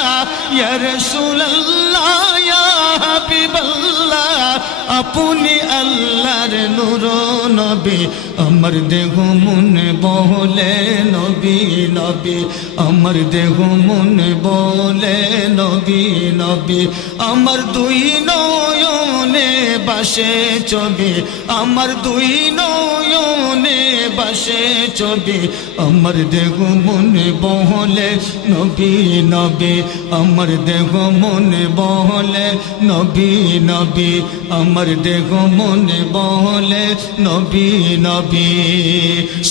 ইয়া রাসূলুল্লাহ, ইয়া হাবিবাল্লাহ, আপনি আল্লাহর নূর নবী, আমার দেহ মনে বলে নবী নবী, আমার দেহ মনে বলে নবী নবী। আমার দুই নয়নে বাসে ছবি, আমার দুই নয়নে বাসে ছবি, আমার দেহ মনে বলে নবী নবী, আমার দেহ মনে বলে নবী নবী, আমার দেহ মনে বলে নবী নবী।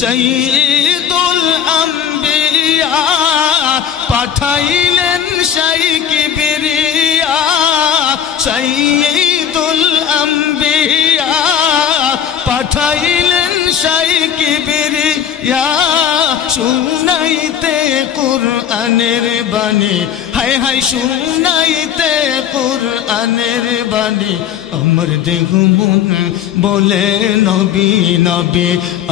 সাইয়্যিদুল আম্বিয়া পাঠাইলেন সেই কিবরিয়া, সাইয়্যিদুল আম্বিয়া পাঠাইলেন সেই কিবরিয়া, শুনাইতে কুরআনের বাণী, হায় হায় শুনাইতে কুরআনের বাণী। আমার দেহ মনে বলে নবী নবী,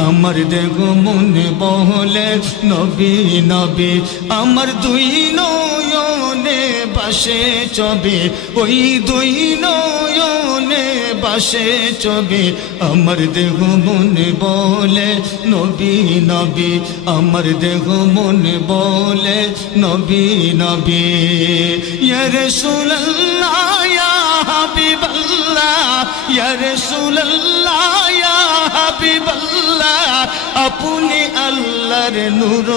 আমার দেহ মনে বলে নবী নবী। আমার দুই নয়নে বাসে ছবি, ওই দুই নয়নে আসে ছবি, আমার দেহ মনে বলে নবী নবী, আমার দেহ মনে বলে নবী নবী। ইয়া রাসূলুল্লাহ ইয়া হাবিবাল্লাহ, ইয়া রাসূলুল্লাহ ইয়া হাবিবাল্লাহ, আপনি আল্লাহর নূর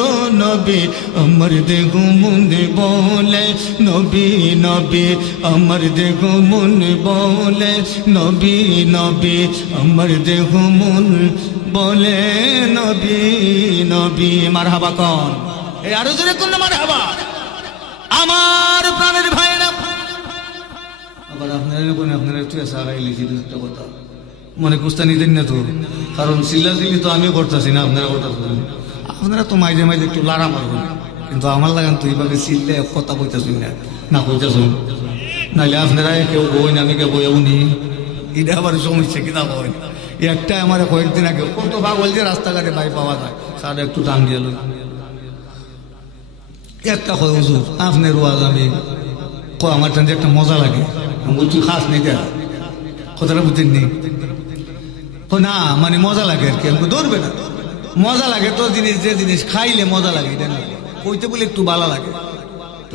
নবী, আমার দেহ মনে বলে নবী নবী, আমার দেহ মনে বলে নবী নবী, আমার দেহ মন বলে নবী নবী। মারহাবা কোন, এই আরো জোরে কোন মারহাবা। আমার প্রাণের ভাইরা, আবার আপনারা একটু এসে আগাইলি একটা কথা মনে কুস্তানি দেন না তো, কারণ চিল্লাচিল্লি তো আমিও করতেছি না, আপনারা করতেছেন। আপনারা তো মাঝে মাঝে একটু লাড়া মারবেন, কিন্তু আমার লাগান তো এইভাবে চিল্লে কথা কইতেছেন না, না কইতেছেন নাহলে আপনারা কেউ বই না, আমি কেউ বই উনি, এটা আবার সমস্যা কিনা বই। একটা আমার কয়েকদিন আগে কত পাগল যে রাস্তাঘাটে ভাই পাওয়া যায়, তার একটু টান দিয়ে একটা কয় হুজুর আপনার ওয়াজ আমি আমার টান একটা মজা লাগে, আমি বলছি খাস নেই দেখ কথাটা বুঝতেন নি না, মানে মজা লাগে আর কি, আমাকে ধরবে না, মজা লাগে তো জিনিস, যে জিনিস খাইলে মজা লাগে এটা না, কইতে বলে একটু ভালো লাগে,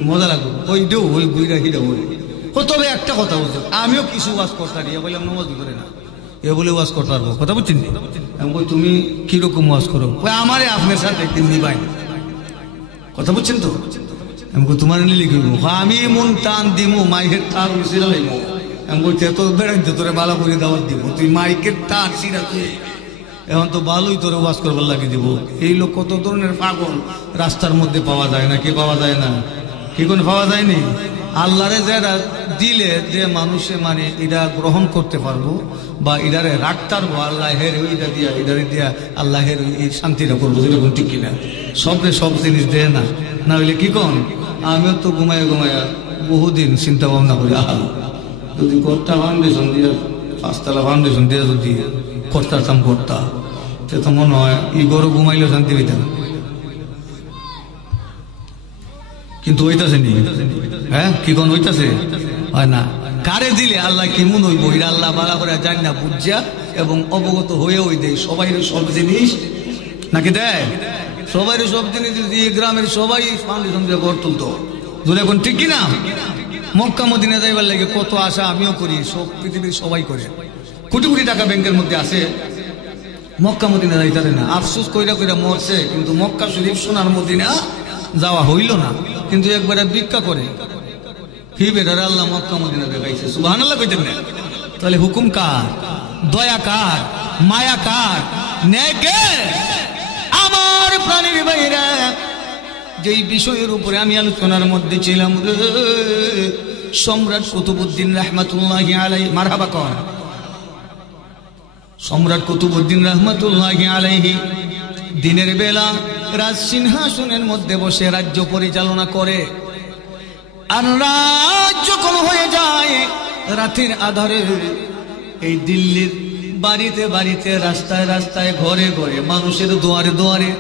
মজা লাগবে ওই দেও ওই গুইরা হিটা ওই। তবে একটা কথা বলছো, আমিও কিছু ওয়াজ করতে পারি, বলে আমরা ওয়াজ করে না, এ বলে ওয়াজ করতে পারবো, কথা বুঝছেন? আমি কই তুমি কিরকম ওয়াজ করো, আমারে আপনার সাথে একদিন নিবাই, কথা বুঝছেন তো? আমি কই তোমার নিলে কি আমি মন টান দিমু, মাইকের টান মিশিয়ে লাইমু, আমি বলছি এত বেড়াইতে তোরে ভালো করে দাওয়াত দিব, তুই মাইকের টান সিরা তুই এখন তো ভালোই তোরে ওয়াজ করবার লাগিয়ে দিব। এই লোক কত ধরনের পাগল রাস্তার মধ্যে পাওয়া যায় না, কি পাওয়া যায় না, কি কোন পাওয়া যায়নি? আল্লাহরে যারা দিলে যে মানুষে মানে এটা গ্রহণ করতে পারবো বা এটারে রাখতে পারবো, আল্লাহের ওইটা দিয়া এটারে দিয়া আল্লাহের এই শান্তিটা করবো, যেরকম ঠিক কিনা? সবরে সব জিনিস দেয় না, না হইলে কি কন? আমিও তো ঘুমাইয়া ঘুমাইয়া বহুদিন চিন্তা ভাবনা করি, আহা যদি কর্তা ফাউন্ডেশন দিয়ে 5 তলা ফাউন্ডেশন দিয়ে যদি করতাম করতা, সে তো মনে হয় ই গরু ঘুমাইলেও শান্তি পেতাম, কিন্তু হইতাছে নি? হ্যাঁ কি কোন হইতাছে? হয় না। কারে দিলে আল্লাহ কেমন হইব এটা আল্লাহ বালা করে জানি না, বুঝা এবং অবগত হয়ে ওই দেয় সবাই সব জিনিস নাকি দেয়, সবাই সব জিনিস দিয়ে গ্রামের সবাই ফাউন্ডেশন দিয়ে গড় তুলতো, দুটো এখন ঠিক কিনা? মক্কা মদিনা যাইবার লাগে কত আশা আমিও করি, সব পৃথিবীর সবাই করে, কোটি কোটি টাকা ব্যাংকের মধ্যে আছে, মক্কা মদিনা যাইতারে না, আফসোস কইরা কইরা মরছে, কিন্তু মক্কা শরীফ সোনার মদিনা যাওয়া হইল না, কিন্তু একবারে ভিক্ষা করে ফি বেটার আল্লাহ মক্কা মদিনা দেখাইছে, সুবহানাল্লাহ কইতেন না? তাহলে হুকুম কার, দয়া কার, মায়া কার, ন্যায় কে? আমার প্রাণের ভাইরা, যেই বিষয়ের উপরে আমি আলোচনার মধ্যে ছিলাম রে, সম্রাট কুতুবউদ্দিন রাহমাতুল্লাহি আলাইহি, মারহাবা কর, সম্রাট কুতুবউদ্দিন রাহমাতুল্লাহি আলাইহি দিনের বেলা রাজ সিংহাসনের মধ্যে বসে রাজ্য পরিচালনা করে, আর রাত যখন হয়ে যায় রাতের আধারে এই দিল্লির বাড়িতে বাড়িতে, রাস্তায় রাস্তায়, ঘরে ঘরে, মানুষের দুয়ারে দুয়ারে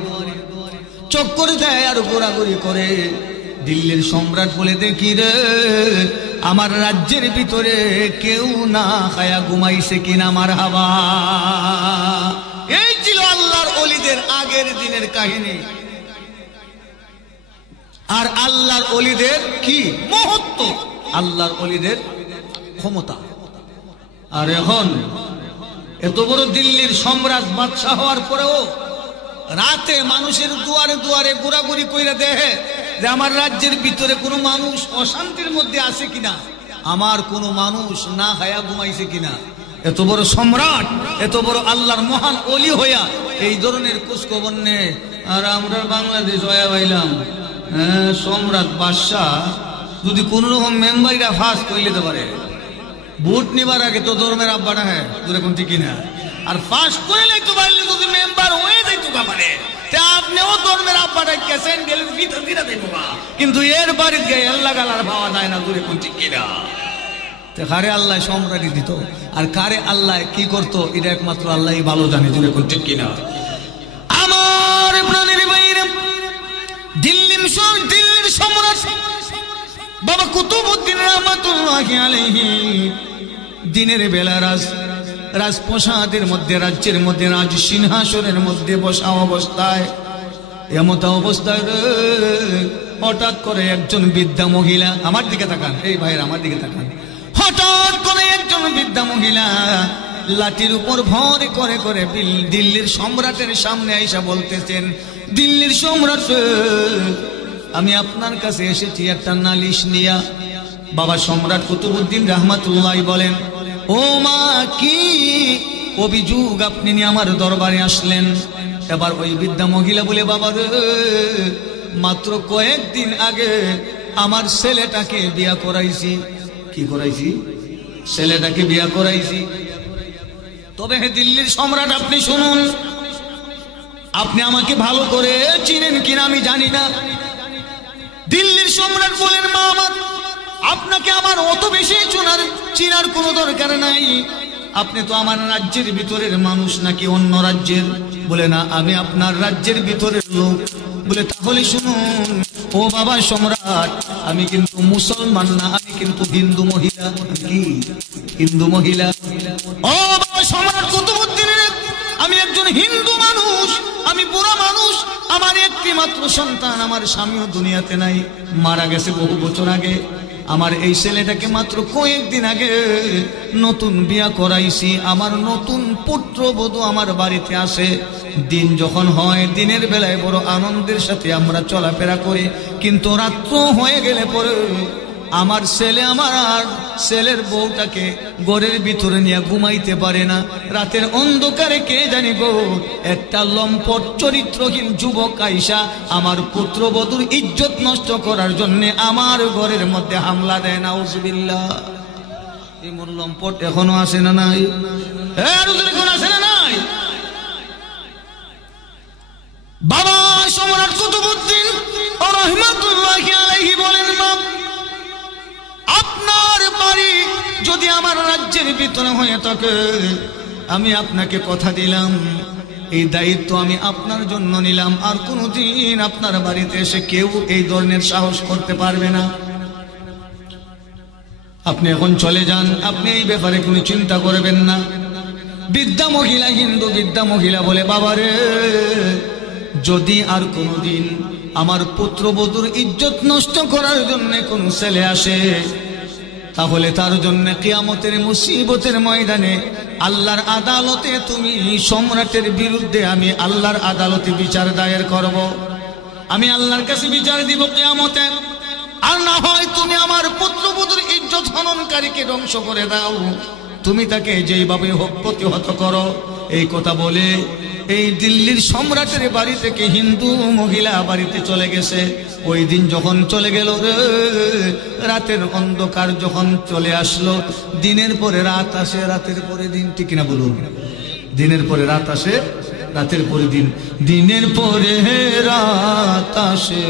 চক্কর দেয় আর ঘোরাঘুরি করে। দিল্লির সম্রাট বলে, দেখি রে আমার রাজ্যের ভিতরে কেউ না খায়া ঘুমাইছে কিনা, মারহাবা। এই ছিল আল্লাহর ওলিদের আগের দিনের কাহিনী, আর আল্লাহর ওলিদের কি মহত্ব, আল্লাহর ওলিদের ক্ষমতা। আর এখন এত বড় দিল্লির সম্রাট বাদশাহ হওয়ার পরেও রাতে মানুষের দুয়ারে দুয়ারে ঘোরাঘুরি কইরা দেখে যে আমার রাজ্যের ভিতরে কোনো মানুষ অশান্তির মধ্যে আছে কিনা, আমার কোনো মানুষ না খায়া ঘুমাইছে কিনা। এত বড় সম্রাট, এত বড় আল্লাহর মহান ওলি হইয়া এই ধরনের খোঁজখবর নেই। আর আমরা বাংলাদেশ হইয়া পাইলাম সম্রাট বাদশাহ যদি কোন রকম মেম্বাররা ফাঁস করে নিতে পারে, ভোট নিবার আগে তো ধর্মের আব্বাটা, হ্যাঁ যেরকম ঠিকই না, আর ফাঁস করে লাইতে পারলে যদি মেম্বার হয়ে যাইতো পারে, আপনিও ধর্মের আব্বাটা কেসেন গেলেন ভিতর ভিতরে দেবো, কিন্তু এর বাড়ির গায়ে আল্লাহ গালার পাওয়া যায় না, দূরে কোন ঠিক কিনা। কারে আল্লাহ সম্রাটি দিত আর কারে আল্লাহ কি করতো, এটা একমাত্র আল্লাহ ভালো জানে, দূরে কোন ঠিক কিনা। আমার প্রাণের বাইরে দিল্লির সম্রাট বাবা কুতুবউদ্দিন রাহমাতুল্লাহি আলাইহি দিনের বেলা রাজপ্রাসাদের মধ্যে, রাজ্যের মধ্যে, রাজ সিংহাসনের মধ্যে বসা অবস্থায়, এমত অবস্থায় হঠাৎ করে একজন বৃদ্ধা মহিলা, আমার দিকে তাকান, এই ভাইয়ের আমার দিকে তাকান, হঠাৎ করে একজন বৃদ্ধা মহিলা লাঠির উপর ভর করে করে দিল্লির সম্রাটের সামনে আইসা বলতেছেন, দিল্লির সম্রাট, আমি আপনার কাছে এসেছি একটা নালিশ নিয়া। বাবা সম্রাট কুতুবউদ্দিন রহমাতুল্লাহ বলেন, ও মা, কি অভিযোগ আপনি নিয়ে আমার দরবারে আসলেন? এবার ওই বৃদ্ধা মহিলা বলে, বাবা রে, মাত্র কয়েকদিন আগে আমার ছেলেটাকে বিয়া করাইছি। কি করাইছি? ছেলেটাকে বিয়া করাইছি। তবে হে দিল্লির সম্রাট, আপনি শুনুন, আপনি আমাকে ভালো করে চিনেন কিনা আমি জানি না। দিল্লির সম্রাট বলেন, মা আমার, আপনাকে আমার অত বেশি চিনার কোনো দরকার নাই। আপনি তো আমার রাজ্যের ভিতরের মানুষ নাকি অন্য রাজ্যের? বলে না, আমি আপনার রাজ্যের ভিতরের লোক। বলে তাহলে শুনুন, ও বাবা সম্রাট, আমি কিন্তু মুসলমান না, আমি কিন্তু হিন্দু মহিলা। কি হিন্দু মহিলা? ও বাবা সম্রাট কুতুবউদ্দিনের, আমি একজন হিন্দু মানুষ, আমি বুড়া মানুষ, আমার একটি মাত্র সন্তান, আমার স্বামীও দুনিয়াতে নাই, মারা গেছে বহু বছর আগে। আমার এই ছেলেটাকে মাত্র কয়েকদিন আগে নতুন বিয়া করাইছি। আমার নতুন পুত্রবধূ আমার বাড়িতে আসে। দিন যখন হয়, দিনের বেলায় বড় আনন্দের সাথে আমরা চলাফেরা করি, কিন্তু রাত্র হয়ে গেলে পরে আমার ছেলে আমার আর ছেলের বউটাকে ঘরের ভিতরে নিয়ে ঘুমাইতে পারে না। রাতের অন্ধকারে কে জানি গো, একটা লম্পট চরিত্রহীন যুবক আইসা আমার পুত্রবধূর ইজ্জত নষ্ট করার জন্য আমার ঘরের মধ্যে হামলা দেয়। নাউজুবিল্লাহ। এই মোর লম্পট এখনো আসে না নাই? আসে না নাই? বাবা সম্রাট কুতুবউদ্দিন রহমাতুল্লাহি আলাইহি বলেন, আপনার বাড়ি যদি আমার রাজ্যের ভিতরে হয়ে থাকে, আমি আপনাকে কথা দিলাম, এই দায়িত্ব আমি আপনার জন্য নিলাম। আর কোনদিন আপনার বাড়িতে এসে কেউ এই ধরনের সাহস করতে পারবে না। আপনি এখন চলে যান, আপনি এই ব্যাপারে কোনো চিন্তা করবেন না। বৃদ্ধা মহিলা, হিন্দু বৃদ্ধা মহিলা বলে, বাবারে, যদি আর কোনদিন আমার পুত্রবধূর ইজ্জত নষ্ট করার জন্য কোন ছেলে আসে, তাহলে তার জন্য কিয়ামতের মুসিবতের ময়দানে আল্লাহর আদালতে তুমি সম্রাটের বিরুদ্ধে আমি আল্লাহর আদালতে বিচার দায়ের করব। আমি আল্লাহর কাছে বিচার দিব কিয়ামতে। আর না হয় তুমি আমার পুত্রবধূর ইজ্জত হননকারীকে ধ্বংস করে দাও, তুমি তাকে যেইভাবে হোক প্রতিহত করো। এই কথা বলে এই দিল্লির সম্রাটের বাড়ি থেকে হিন্দু মহিলা বাড়িতে চলে গেছে। ওই দিন যখন চলে গেল, রাতের অন্ধকার যখন চলে আসলো, দিনের পরে রাত আসে, রাতের পরে দিন, ঠিক কিনা বলুন? দিনের পরে রাত আসে, রাতের পরে দিন, দিনের পরে রাত আসে,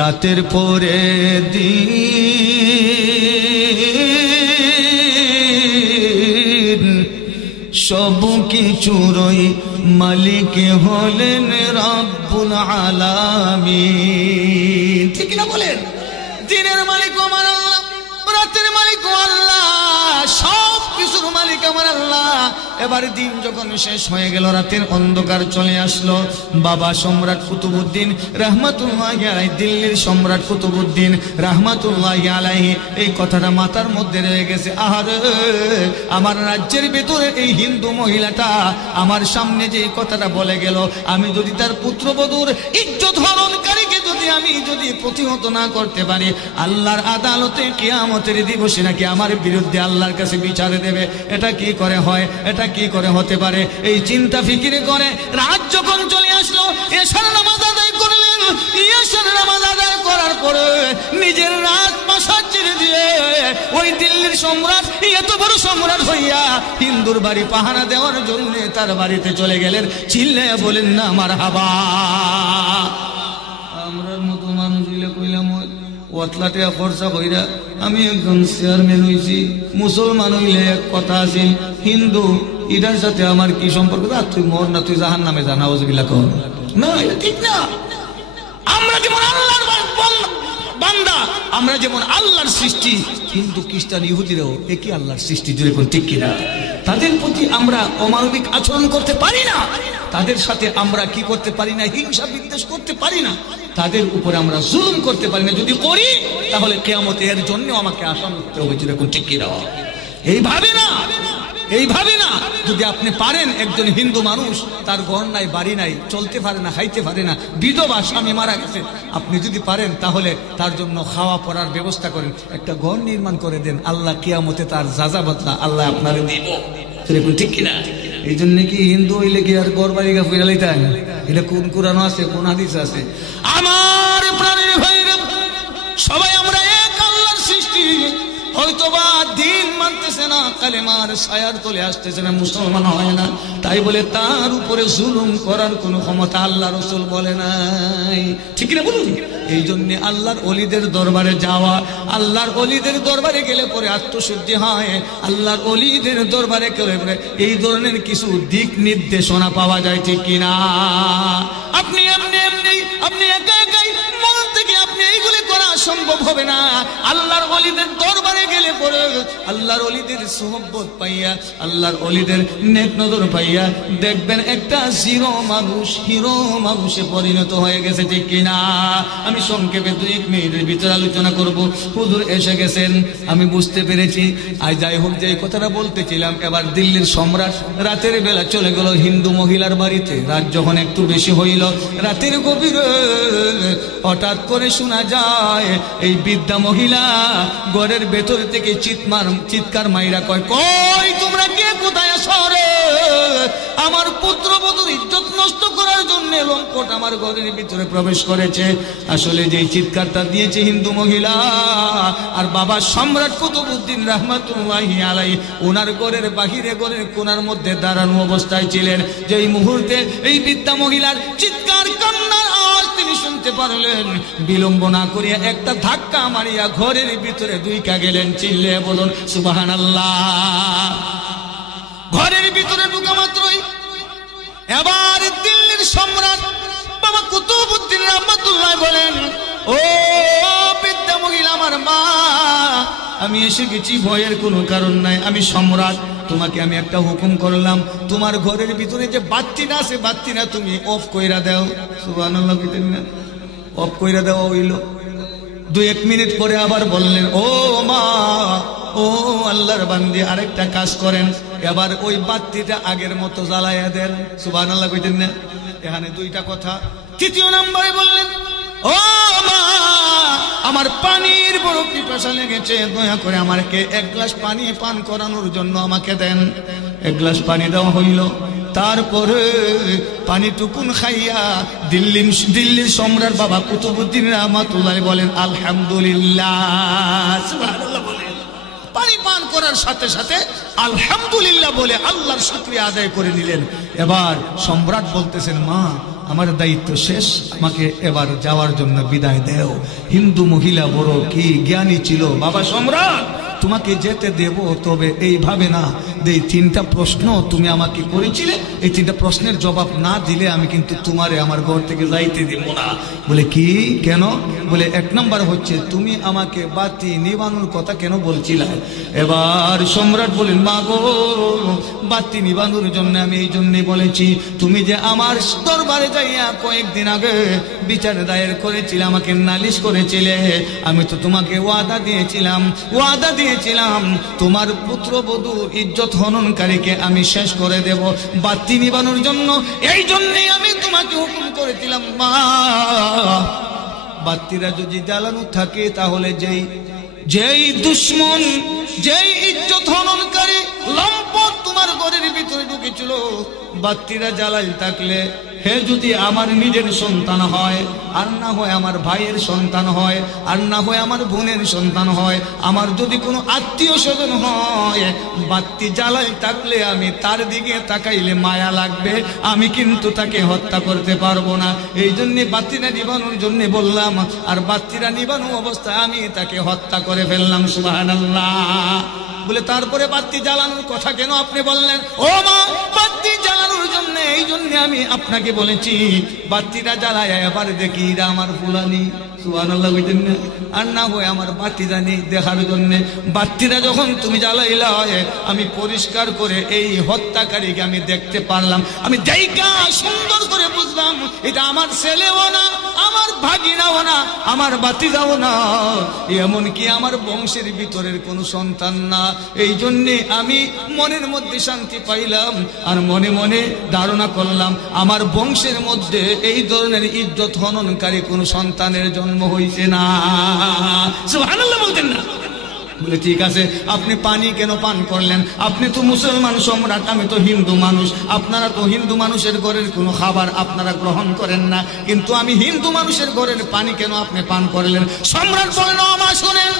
রাতের পরে দিন, সব কিছুরই মালিক হলেন রব্বুল আলামিন। ঠিক না বলেন? দিনের মালিক আমার আল্লাহ, রাতের মালিক আল্লাহ, সব কিছুর মালিক আমার আল্লাহ। এবার দিন যখন শেষ হয়ে গেল, রাতের অন্ধকার চলে আসলো, বাবা সম্রাট কুতুবউদ্দিন রহমাতুল্লাহি আলাইহি, দিল্লির সম্রাট কুতুবউদ্দিন রহমাতুল্লাহি আলাইহি এই কথাটা মাথার মধ্যে রয়ে গেছে। আহারে, আমার রাজ্যের ভেতরে এই হিন্দু মহিলাটা আমার সামনে যে কথাটা বলে গেল, আমি যদি তার পুত্রবধূর ইজ্জত হরণকারীকে আমি যদি প্রতিহত না করতে পারি, আল্লাহর আদালতে কিয়ামতের দিবসে নাকি আমার বিরুদ্ধে আল্লাহর কাছে বিচারে দেবে। এটা কি করে হয়? এটা কি করে হতে পারে? এই চিন্তা ফিকিরে করে রাত যখন চলে আসলো, এশার নামাজ আদায় করলেন। এশার নামাজ আদায় করার পরে নিজের রাত প্রাসাদ ছেড়ে দিয়ে ওই দিল্লির সম্রাট, এত বড় সম্রাট হইয়া হিন্দুর বাড়ি পাহারা দেওয়ার জন্য তার বাড়িতে চলে গেলেন। চিল্লাইয়া বলেন না মারহাবা। আমরার মতো মানুষ হইলে কইলাম ওতলাতে খরচা কইরা আমি একজন চেয়ারম্যান হইছি, মুসলমান হইলে এক কথা আছে, হিন্দু ইদার সাথে আমার কি সম্পর্ক? তুই মর না, তুই জাহান নামে জানা ওজবিল্লা কর না, এটা ঠিক না। আমরা যেমন আল্লাহর বান্দা, আমরা যেমন আল্লাহর সৃষ্টি, হিন্দু খ্রিস্টান ইহুদিরাও একই আল্লাহর সৃষ্টি, যেরকম ঠিক কিনা? তাদের প্রতি আমরা অমানবিক আচরণ করতে পারি না, তাদের সাথে আমরা কি করতে পারি না? হিংসা বিদ্বেষ করতে পারি না, তাদের উপরে আমরা জুলুম করতে পারি না। যদি করি তাহলে কিয়ামতে এর জন্য আমাকে আসামি হতে হবে, যেরকম ঠিক কিনা? এইভাবে না, এইভাবে না। যদি আপনি পারেন, একজন হিন্দু মানুষ, তার ঘর নাই, বাড়ি নাই, চলতে পারে না, খাইতে পারে না, বিধবা, স্বামী মারা গেছে, আপনি যদি পারেন তাহলে তার জন্য খাওয়া পড়ার ব্যবস্থা করেন, একটা ঘর নির্মাণ করে দেন। আল্লাহ কিয়ামতে তার যাজা বদলা আল্লাহ আপনার দিব, ঠিক কিনা? এই জন্য কি হিন্দু হইলে কি আর ঘর বাড়ি গা ফিরালি তাই? এটা কোন কোরআন আছে, কোন হাদিস আছে? আমার প্রাণের ভাইরা, সবাই আমরা এক আল্লাহর সৃষ্টি। হয়তোবা দিন মানতেছে না, কালেমার ছায়ার তলে আসতেছে না, মুসলমান হয় না, তাই বলে তার উপরে জুলুম করার কোনো ক্ষমতা আল্লাহ রাসূল বলে নাই, ঠিক না বলুন? এই জন্য আল্লাহর ওলিদের দরবারে যাওয়া, আল্লাহর ওলিদের দরবারে গেলে পরে আত্মশুদ্ধি হয়, আল্লাহর ওলিদের দরবারে গেলে পরে এই ধরনের কিছু দিক নির্দেশনা পাওয়া যায়, ঠিক কিনা? আপনি এমনি এমনি, আপনি একা একাই মন থেকে আপনি এইগুলি করা সম্ভব হবে না। আল্লাহর ওলিদের দরবারে গেলে পরে আল্লাহর ওলিদের সুহবত পাইয়া, আল্লাহর ওলিদের নেক নজর পাইয়া দেখবেন একটা জিরো মানুষ হিরো মানুষে পরিণত হয়ে গেছে, ঠিক কিনা? আমি সংক্ষেপে 2 মিনিটের ভিতরে আলোচনা করব। হুজুর এসে গেছেন, আমি বুঝতে পেরেছি। আর যাই হোক, যে কথাটা বলতেছিলাম, এবার দিল্লির সম্রাট রাতের বেলা চলে গেল হিন্দু মহিলার বাড়িতে। রাত যখন একটু বেশি হইল, রাতের গভীরে হঠাৎ করে শোনা যায় এই বৃদ্ধা মহিলা ঘরের ভেতর থেকে চিৎকার মাইরা কয়, কই তোমরা কে, কোথায় আছো রে? আমার পুত্রবধূর ইজ্জত নষ্ট করার জন্য লম্পট আমার ঘরের ভিতরে প্রবেশ করেছে। আসলে যে চিৎকারটা দিয়েছে হিন্দু মহিলা, আর বাবা সম্রাট কুতুবউদ্দিন রাহমাতুল্লাহি আলাইহি ওনার ঘরের বাহিরে ঘরের কোণার মধ্যে দাঁড়ানো অবস্থায় ছিলেন। যেই মুহূর্তে এই বৃদ্ধা মহিলার চিৎকার কান্নার আওয়াজ তিনি শুনতে পারলেন, বিলম্ব না করিয়া একটা ধাক্কা মারিয়া ঘরের ভিতরে দুইকা গেলেন। চিল্লে বলুন সুবহানাল্লাহ। ঘরের ভিতরে ঢুকা মাত্রই এবার দিল্লির সম্রাট বাবা কুতুবউদ্দিন রাহমাতুল্লাহ বলেন, ও বৃদ্ধা মহিলা, আমার মা, আমি এসে গেছি, ভয়ের কোনো কারণ নাই, আমি সম্রাট, তোমাকে আমি একটা হুকুম করলাম, তোমার ঘরের ভিতরে যে বাতিটা আছে, বাতিটা তুমি অফ কইরা দাও। সুবহানাল্লাহ, অফ কইরা দেওয়া হইল। 2-1 মিনিট পরে আবার বললেন, ও মা, ও আল্লাহর বান্দি, আরেকটা কাজ করেন, এবার ওই বাতিটা আগের মতো জ্বালাইয়া দেন। সুবহানাল্লাহ কইতেন না? এখানে 2টা কথা। 3য় নম্বরে বললেন, ও মা, আমার পানির বড় পিপাসা লেগেছে, দয়া করে আমাকে 1 গ্লাস পানি পান করানোর জন্য আমাকে দেন। 1 গ্লাস পানি দেওয়া হইল। তারপরে পানিটুকুন খাইয়া দিল্লির সম্রাট বাবা কুতুবউদ্দিন রাহমাতুল্লাহ বলেন, আলহামদুলিল্লাহ। সুবহানাল্লাহ বলেন। পানি পান করার সাথে সাথে আলহামদুলিল্লাহ বলে আল্লাহর শুকরিয়া আদায় করে নিলেন। এবার সম্রাট বলতেছেন, মা, আমার দায়িত্ব শেষ, আমাকে এবার যাওয়ার জন্য বিদায় দেও। হিন্দু মহিলা বড় কি জ্ঞানী ছিল, বাবা সম্রাট, তোমাকে যেতে দেব, তবে এইভাবে না, এই 3টা প্রশ্ন তুমি আমাকে করেছিলে, এই 3টা প্রশ্নের জবাব না দিলে আমি কিন্তু তোমারে আমার ঘর থেকে যাইতে দেব না। বলে কি, কেন? বলে 1 নম্বর হচ্ছে, তুমি আমাকে বাতি নিবানোর কথা কেন বলছিলে? এবার সম্রাট বলেন, মা গো, বাতি নিবানোর জন্য আমি এই জন্যই বলেছি, তুমি যে আমার দরবারে যাইয়া কয়েকদিন আগে বিচার দায়ের করেছিলে, আমাকে নালিশ করেছিলে, আমি তো তোমাকে ওয়াদা দিয়েছিলাম তোমার পুত্রবধূর ইজ্জত হননকারীকে আমি শেষ করে দেব বাতি নিবানোর জন্য। এই জন্যই আমি তোমাকে হুকুম করেছিলাম, মা, বাতিরা যদি জ্বালানো থাকে তাহলে যেই দুশ্মন, যেই ইজ্জত হননকারী লম্পট তোমার ঘরের ভিতরে ঢুকেছিল, বাতিরা জ্বালাই থাকলে হে যদি আমার নিজের সন্তান হয়, আর না হয় আমার ভাইয়ের সন্তান হয়, আর না হয় আমার বোনের সন্তান হয়, আমার যদি কোনো আত্মীয় স্বজন হয়, বাতি জ্বালাই থাকলে আমি তার দিকে তাকাইলে মায়া লাগবে, আমি কিন্তু তাকে হত্যা করতে পারবো না। এই জন্য বাতিরা নিবানোর জন্য বললাম, আর বাতিরা নিবানো অবস্থায় আমি তাকে হত্যা করে ফেললাম। সুবহানাল্লাহ। বলে তারপরে বাতি জ্বালানোর কথা কেন আপনি বললেন? ও মা, বাতি জ্বালানোর জন্য এই জন্য আমি আপনাকে বলেছি বাতিটা জ্বালায় এবার দেখি এরা আমার ফুলানি, সুবহানাল্লাহ বলতেন না? আর না হয় আমার বাতি জানি দেখার জন্য। বাতিটা যখন তুমি জ্বালাইলা আমি পরিষ্কার করে এই হত্যাকারীকে আমি দেখতে পারলাম। আমি দেখা সুন্দর করে বুঝলাম এটা আমার ছেলেও না, আমার ভাগিনাও না, আমার বাতিজাও না, এমনকি আমার বংশের ভিতরের কোন সন্তান না। এই জন্যে আমি মনের মধ্যে শান্তি পাইলাম আর মনে মনে ধারণা করলাম আমার বংশের মধ্যে এই ধরনের ইজ্জত হননকারী কোন সন্তানের জন্ম হইছে না। সুবহানাল্লাহ বলতেন না? বলে ঠিক আছে, আপনি পানি কেন পান করলেন? আপনি তো মুসলমান সম্রাট, আমি তো হিন্দু মানুষ। আপনারা তো হিন্দু মানুষের ঘরের কোনো খাবার আপনারা গ্রহণ করেন না, কিন্তু আমি হিন্দু মানুষের ঘরের পানি কেন আপনি পান করলেন? সম্রাট বলেন, আমার শোনেন,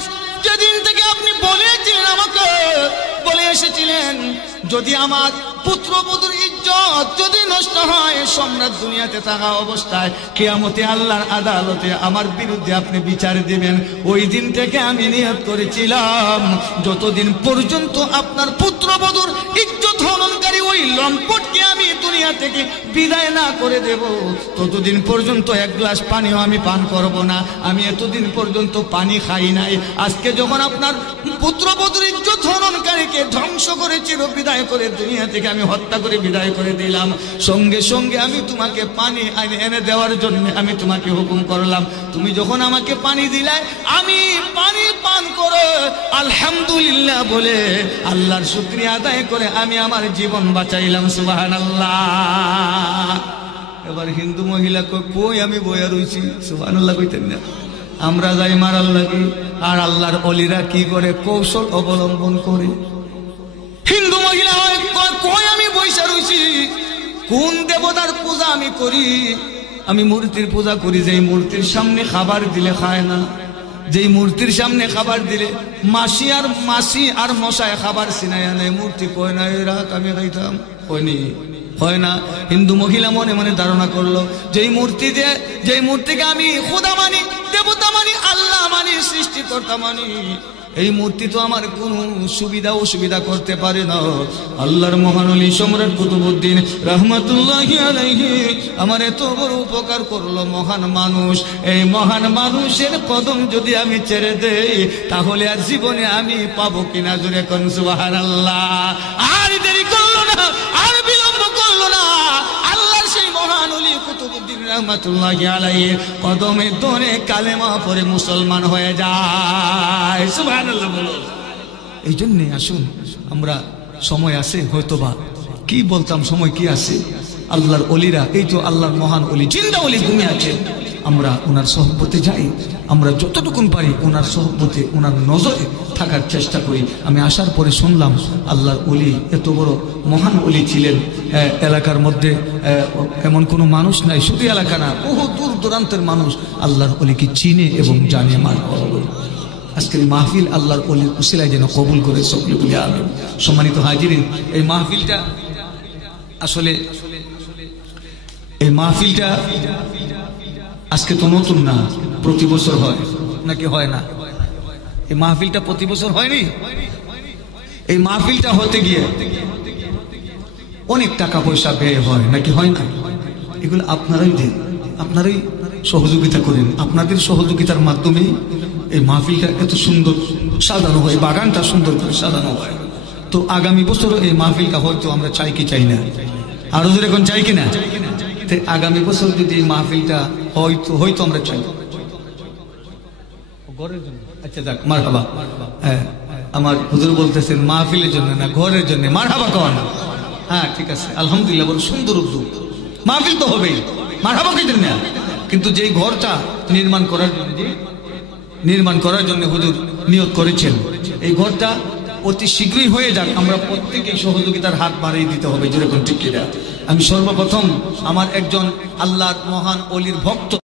যেদিন থেকে আপনি বলেছিলেন আমাকে, বলে এসেছিলেন যদি আমার পুত্রবধূর ইজ্জত যদি নষ্ট হয়, সম্রাট দুনিয়াতে থাকা অবস্থায় কিয়ামতে আল্লাহর আদালতে আমার বিরুদ্ধে আপনি বিচার দিবেন। ওই দিন থেকে আমি নিয়ত করেছিলাম যতদিন পর্যন্ত আপনার পুত্রবধূর ইজ্জত হননকারী ওই লম্পটকে আমি দুনিয়া থেকে বিদায় না করে দেব, ততদিন পর্যন্ত এক গ্লাস পানিও আমি পান করব না। আমি এতদিন পর্যন্ত পানি খাই নাই। আজকে যখন আপনার পুত্রবধূর ইজ্জত হননকারীকে ধ্বংস করে চির বিদায় করে দুনিয়া থেকে আমি হত্যা করে বিদায় করে দিলাম, সঙ্গে সঙ্গে আমি তোমাকে পানি এনে দেওয়ার জন্য আমি তোমাকে হুকুম করলাম। তুমি যখন আমাকে পানি দিলে আমি পানি পান করে আলহামদুলিল্লাহ বলে আল্লাহর শুকরিয়া আদায় করে আমি আমার জীবন বাঁচাইলাম। সুবহানাল্লাহ। এবার হিন্দু মহিলা কই আমি বইয়া রইছি, সুবহানাল্লাহ কইতেন না? আমরা যাই মারার লাগি আর আল্লাহর ওলিরা কি করে কৌশল অবলম্বন করে। হিন্দু মহিলা হয় কই আমি বইসা রইছি, কোন দেবতার পূজা আমি করি? আমি মূর্তির পূজা করি, যেই মূর্তির সামনে খাবার দিলে খায় না, যেই মূর্তির সামনে খাবার দিলে মাসি আর মশায় খাবার সিনাইয়া নেয়, মূর্তি কয় না রাখ আমি খাইতাম, কয়নি হয় না। হিন্দু মহিলা মনে মনে ধারণা করলো যেই মূর্তিকে আমি খোদা মানি, দেবতা মানি, আল্লাহ মানি, সৃষ্টিকর্তা মানি, এই মূর্তি তো আমার কোন সুবিধা অসুবিধা করতে পারে না। আল্লাহর মহান ওলি সম্রাট কুতুবউদ্দিন রাহমাতুল্লাহি আলাইহি আমার এত বড় উপকার করলো মহান মানুষ। এই মহান মানুষের কদম যদি আমি ছেড়ে দেই তাহলে আর জীবনে আমি পাবো কিনা? জোরে কোন সুবহানাল্লাহ। আর দেরি করলো না, আর বিলম্ব করলো না, আল্লাহর সেই মহান ওলি কুতুবউদ্দিন রাহমাতুল্লাহি আলাইহি কদমে ধরে কালেমা পড়ে মুসলমান হয়ে যায়। সুবহানাল্লাহ বলো। এই জন্য আসুন, আমরা সময় আছে হয়তোবা কি বলতাম, সময় কি আছে, আল্লাহর ওলিরা, এই তো আল্লাহর মহান ওলি, জিন্দা ওলি ঘুমিয়ে আছে, আমরা ওনার সহবতে যাই, আমরা যতটুকুন পারি ওনার সহবতে, ওনার নজরে থাকার চেষ্টা করি। আমি আসার পরে শুনলাম আল্লাহর ওলি এত বড় মহান ওলি ছিলেন, এলাকার মধ্যে এমন কোনো মানুষ নাই, শুধু এলাকা না, বহু দূর দূরান্তের মানুষ আল্লাহর ওলিকে চিনে এবং জানে। আজকের মাহফিল আল্লাহর ওলির উসিলায় যেন কবুল করে সকলে বলে আমিন। সম্মানিত হাজিরিন, এই মাহফিলটা আসলে আজকে তো নতুন না, প্রতি বছর হয় নাকি হয় না? এই মাহফিলটা প্রতি বছর হয়নি। এই মাহফিলটা হতে গিয়ে অনেক টাকা পয়সা ব্যয় হয় নাকি হয় না? এগুলো আপনারাই দেন, আপনারাই সহযোগিতা করেন। আপনাদের সহযোগিতার মাধ্যমে এই মাহফিলটা এত সুন্দর সাজানো হয়, বাগানটা সুন্দর করে সাজানো হয়। তো আগামী বছরও এই মাহফিলটা হয়তো আমরা চাই কি চাই না? আরো জোরে এখন চাই কিনা? আগামী বছর যদি এই মাহফিলটা হয়তো আমরা চাই। আচ্ছা যাক, মারহাবা। হ্যাঁ, আমার হুজুর বলতেছেন মাহফিলের জন্য না, ঘরের জন্য। মারহাবা কন? হ্যাঁ ঠিক আছে, আলহামদুলিল্লাহ, বড় সুন্দর উদ্যোগ। মাহফিল তো হবেই, মারহাবা কইতেন না, কিন্তু যেই ঘরটা নির্মাণ করার জন্য হুজুর নিয়ত করেছেন, এই ঘরটা অতি শীঘ্রই হয়ে যাক। আমরা প্রত্যেকেই সহযোগিতার হাত বাড়িয়ে দিতে হবে, যেরকম ঠিক কিনা। আমি সর্বপ্রথম আমার একজন আল্লাহর মহান ওলির ভক্ত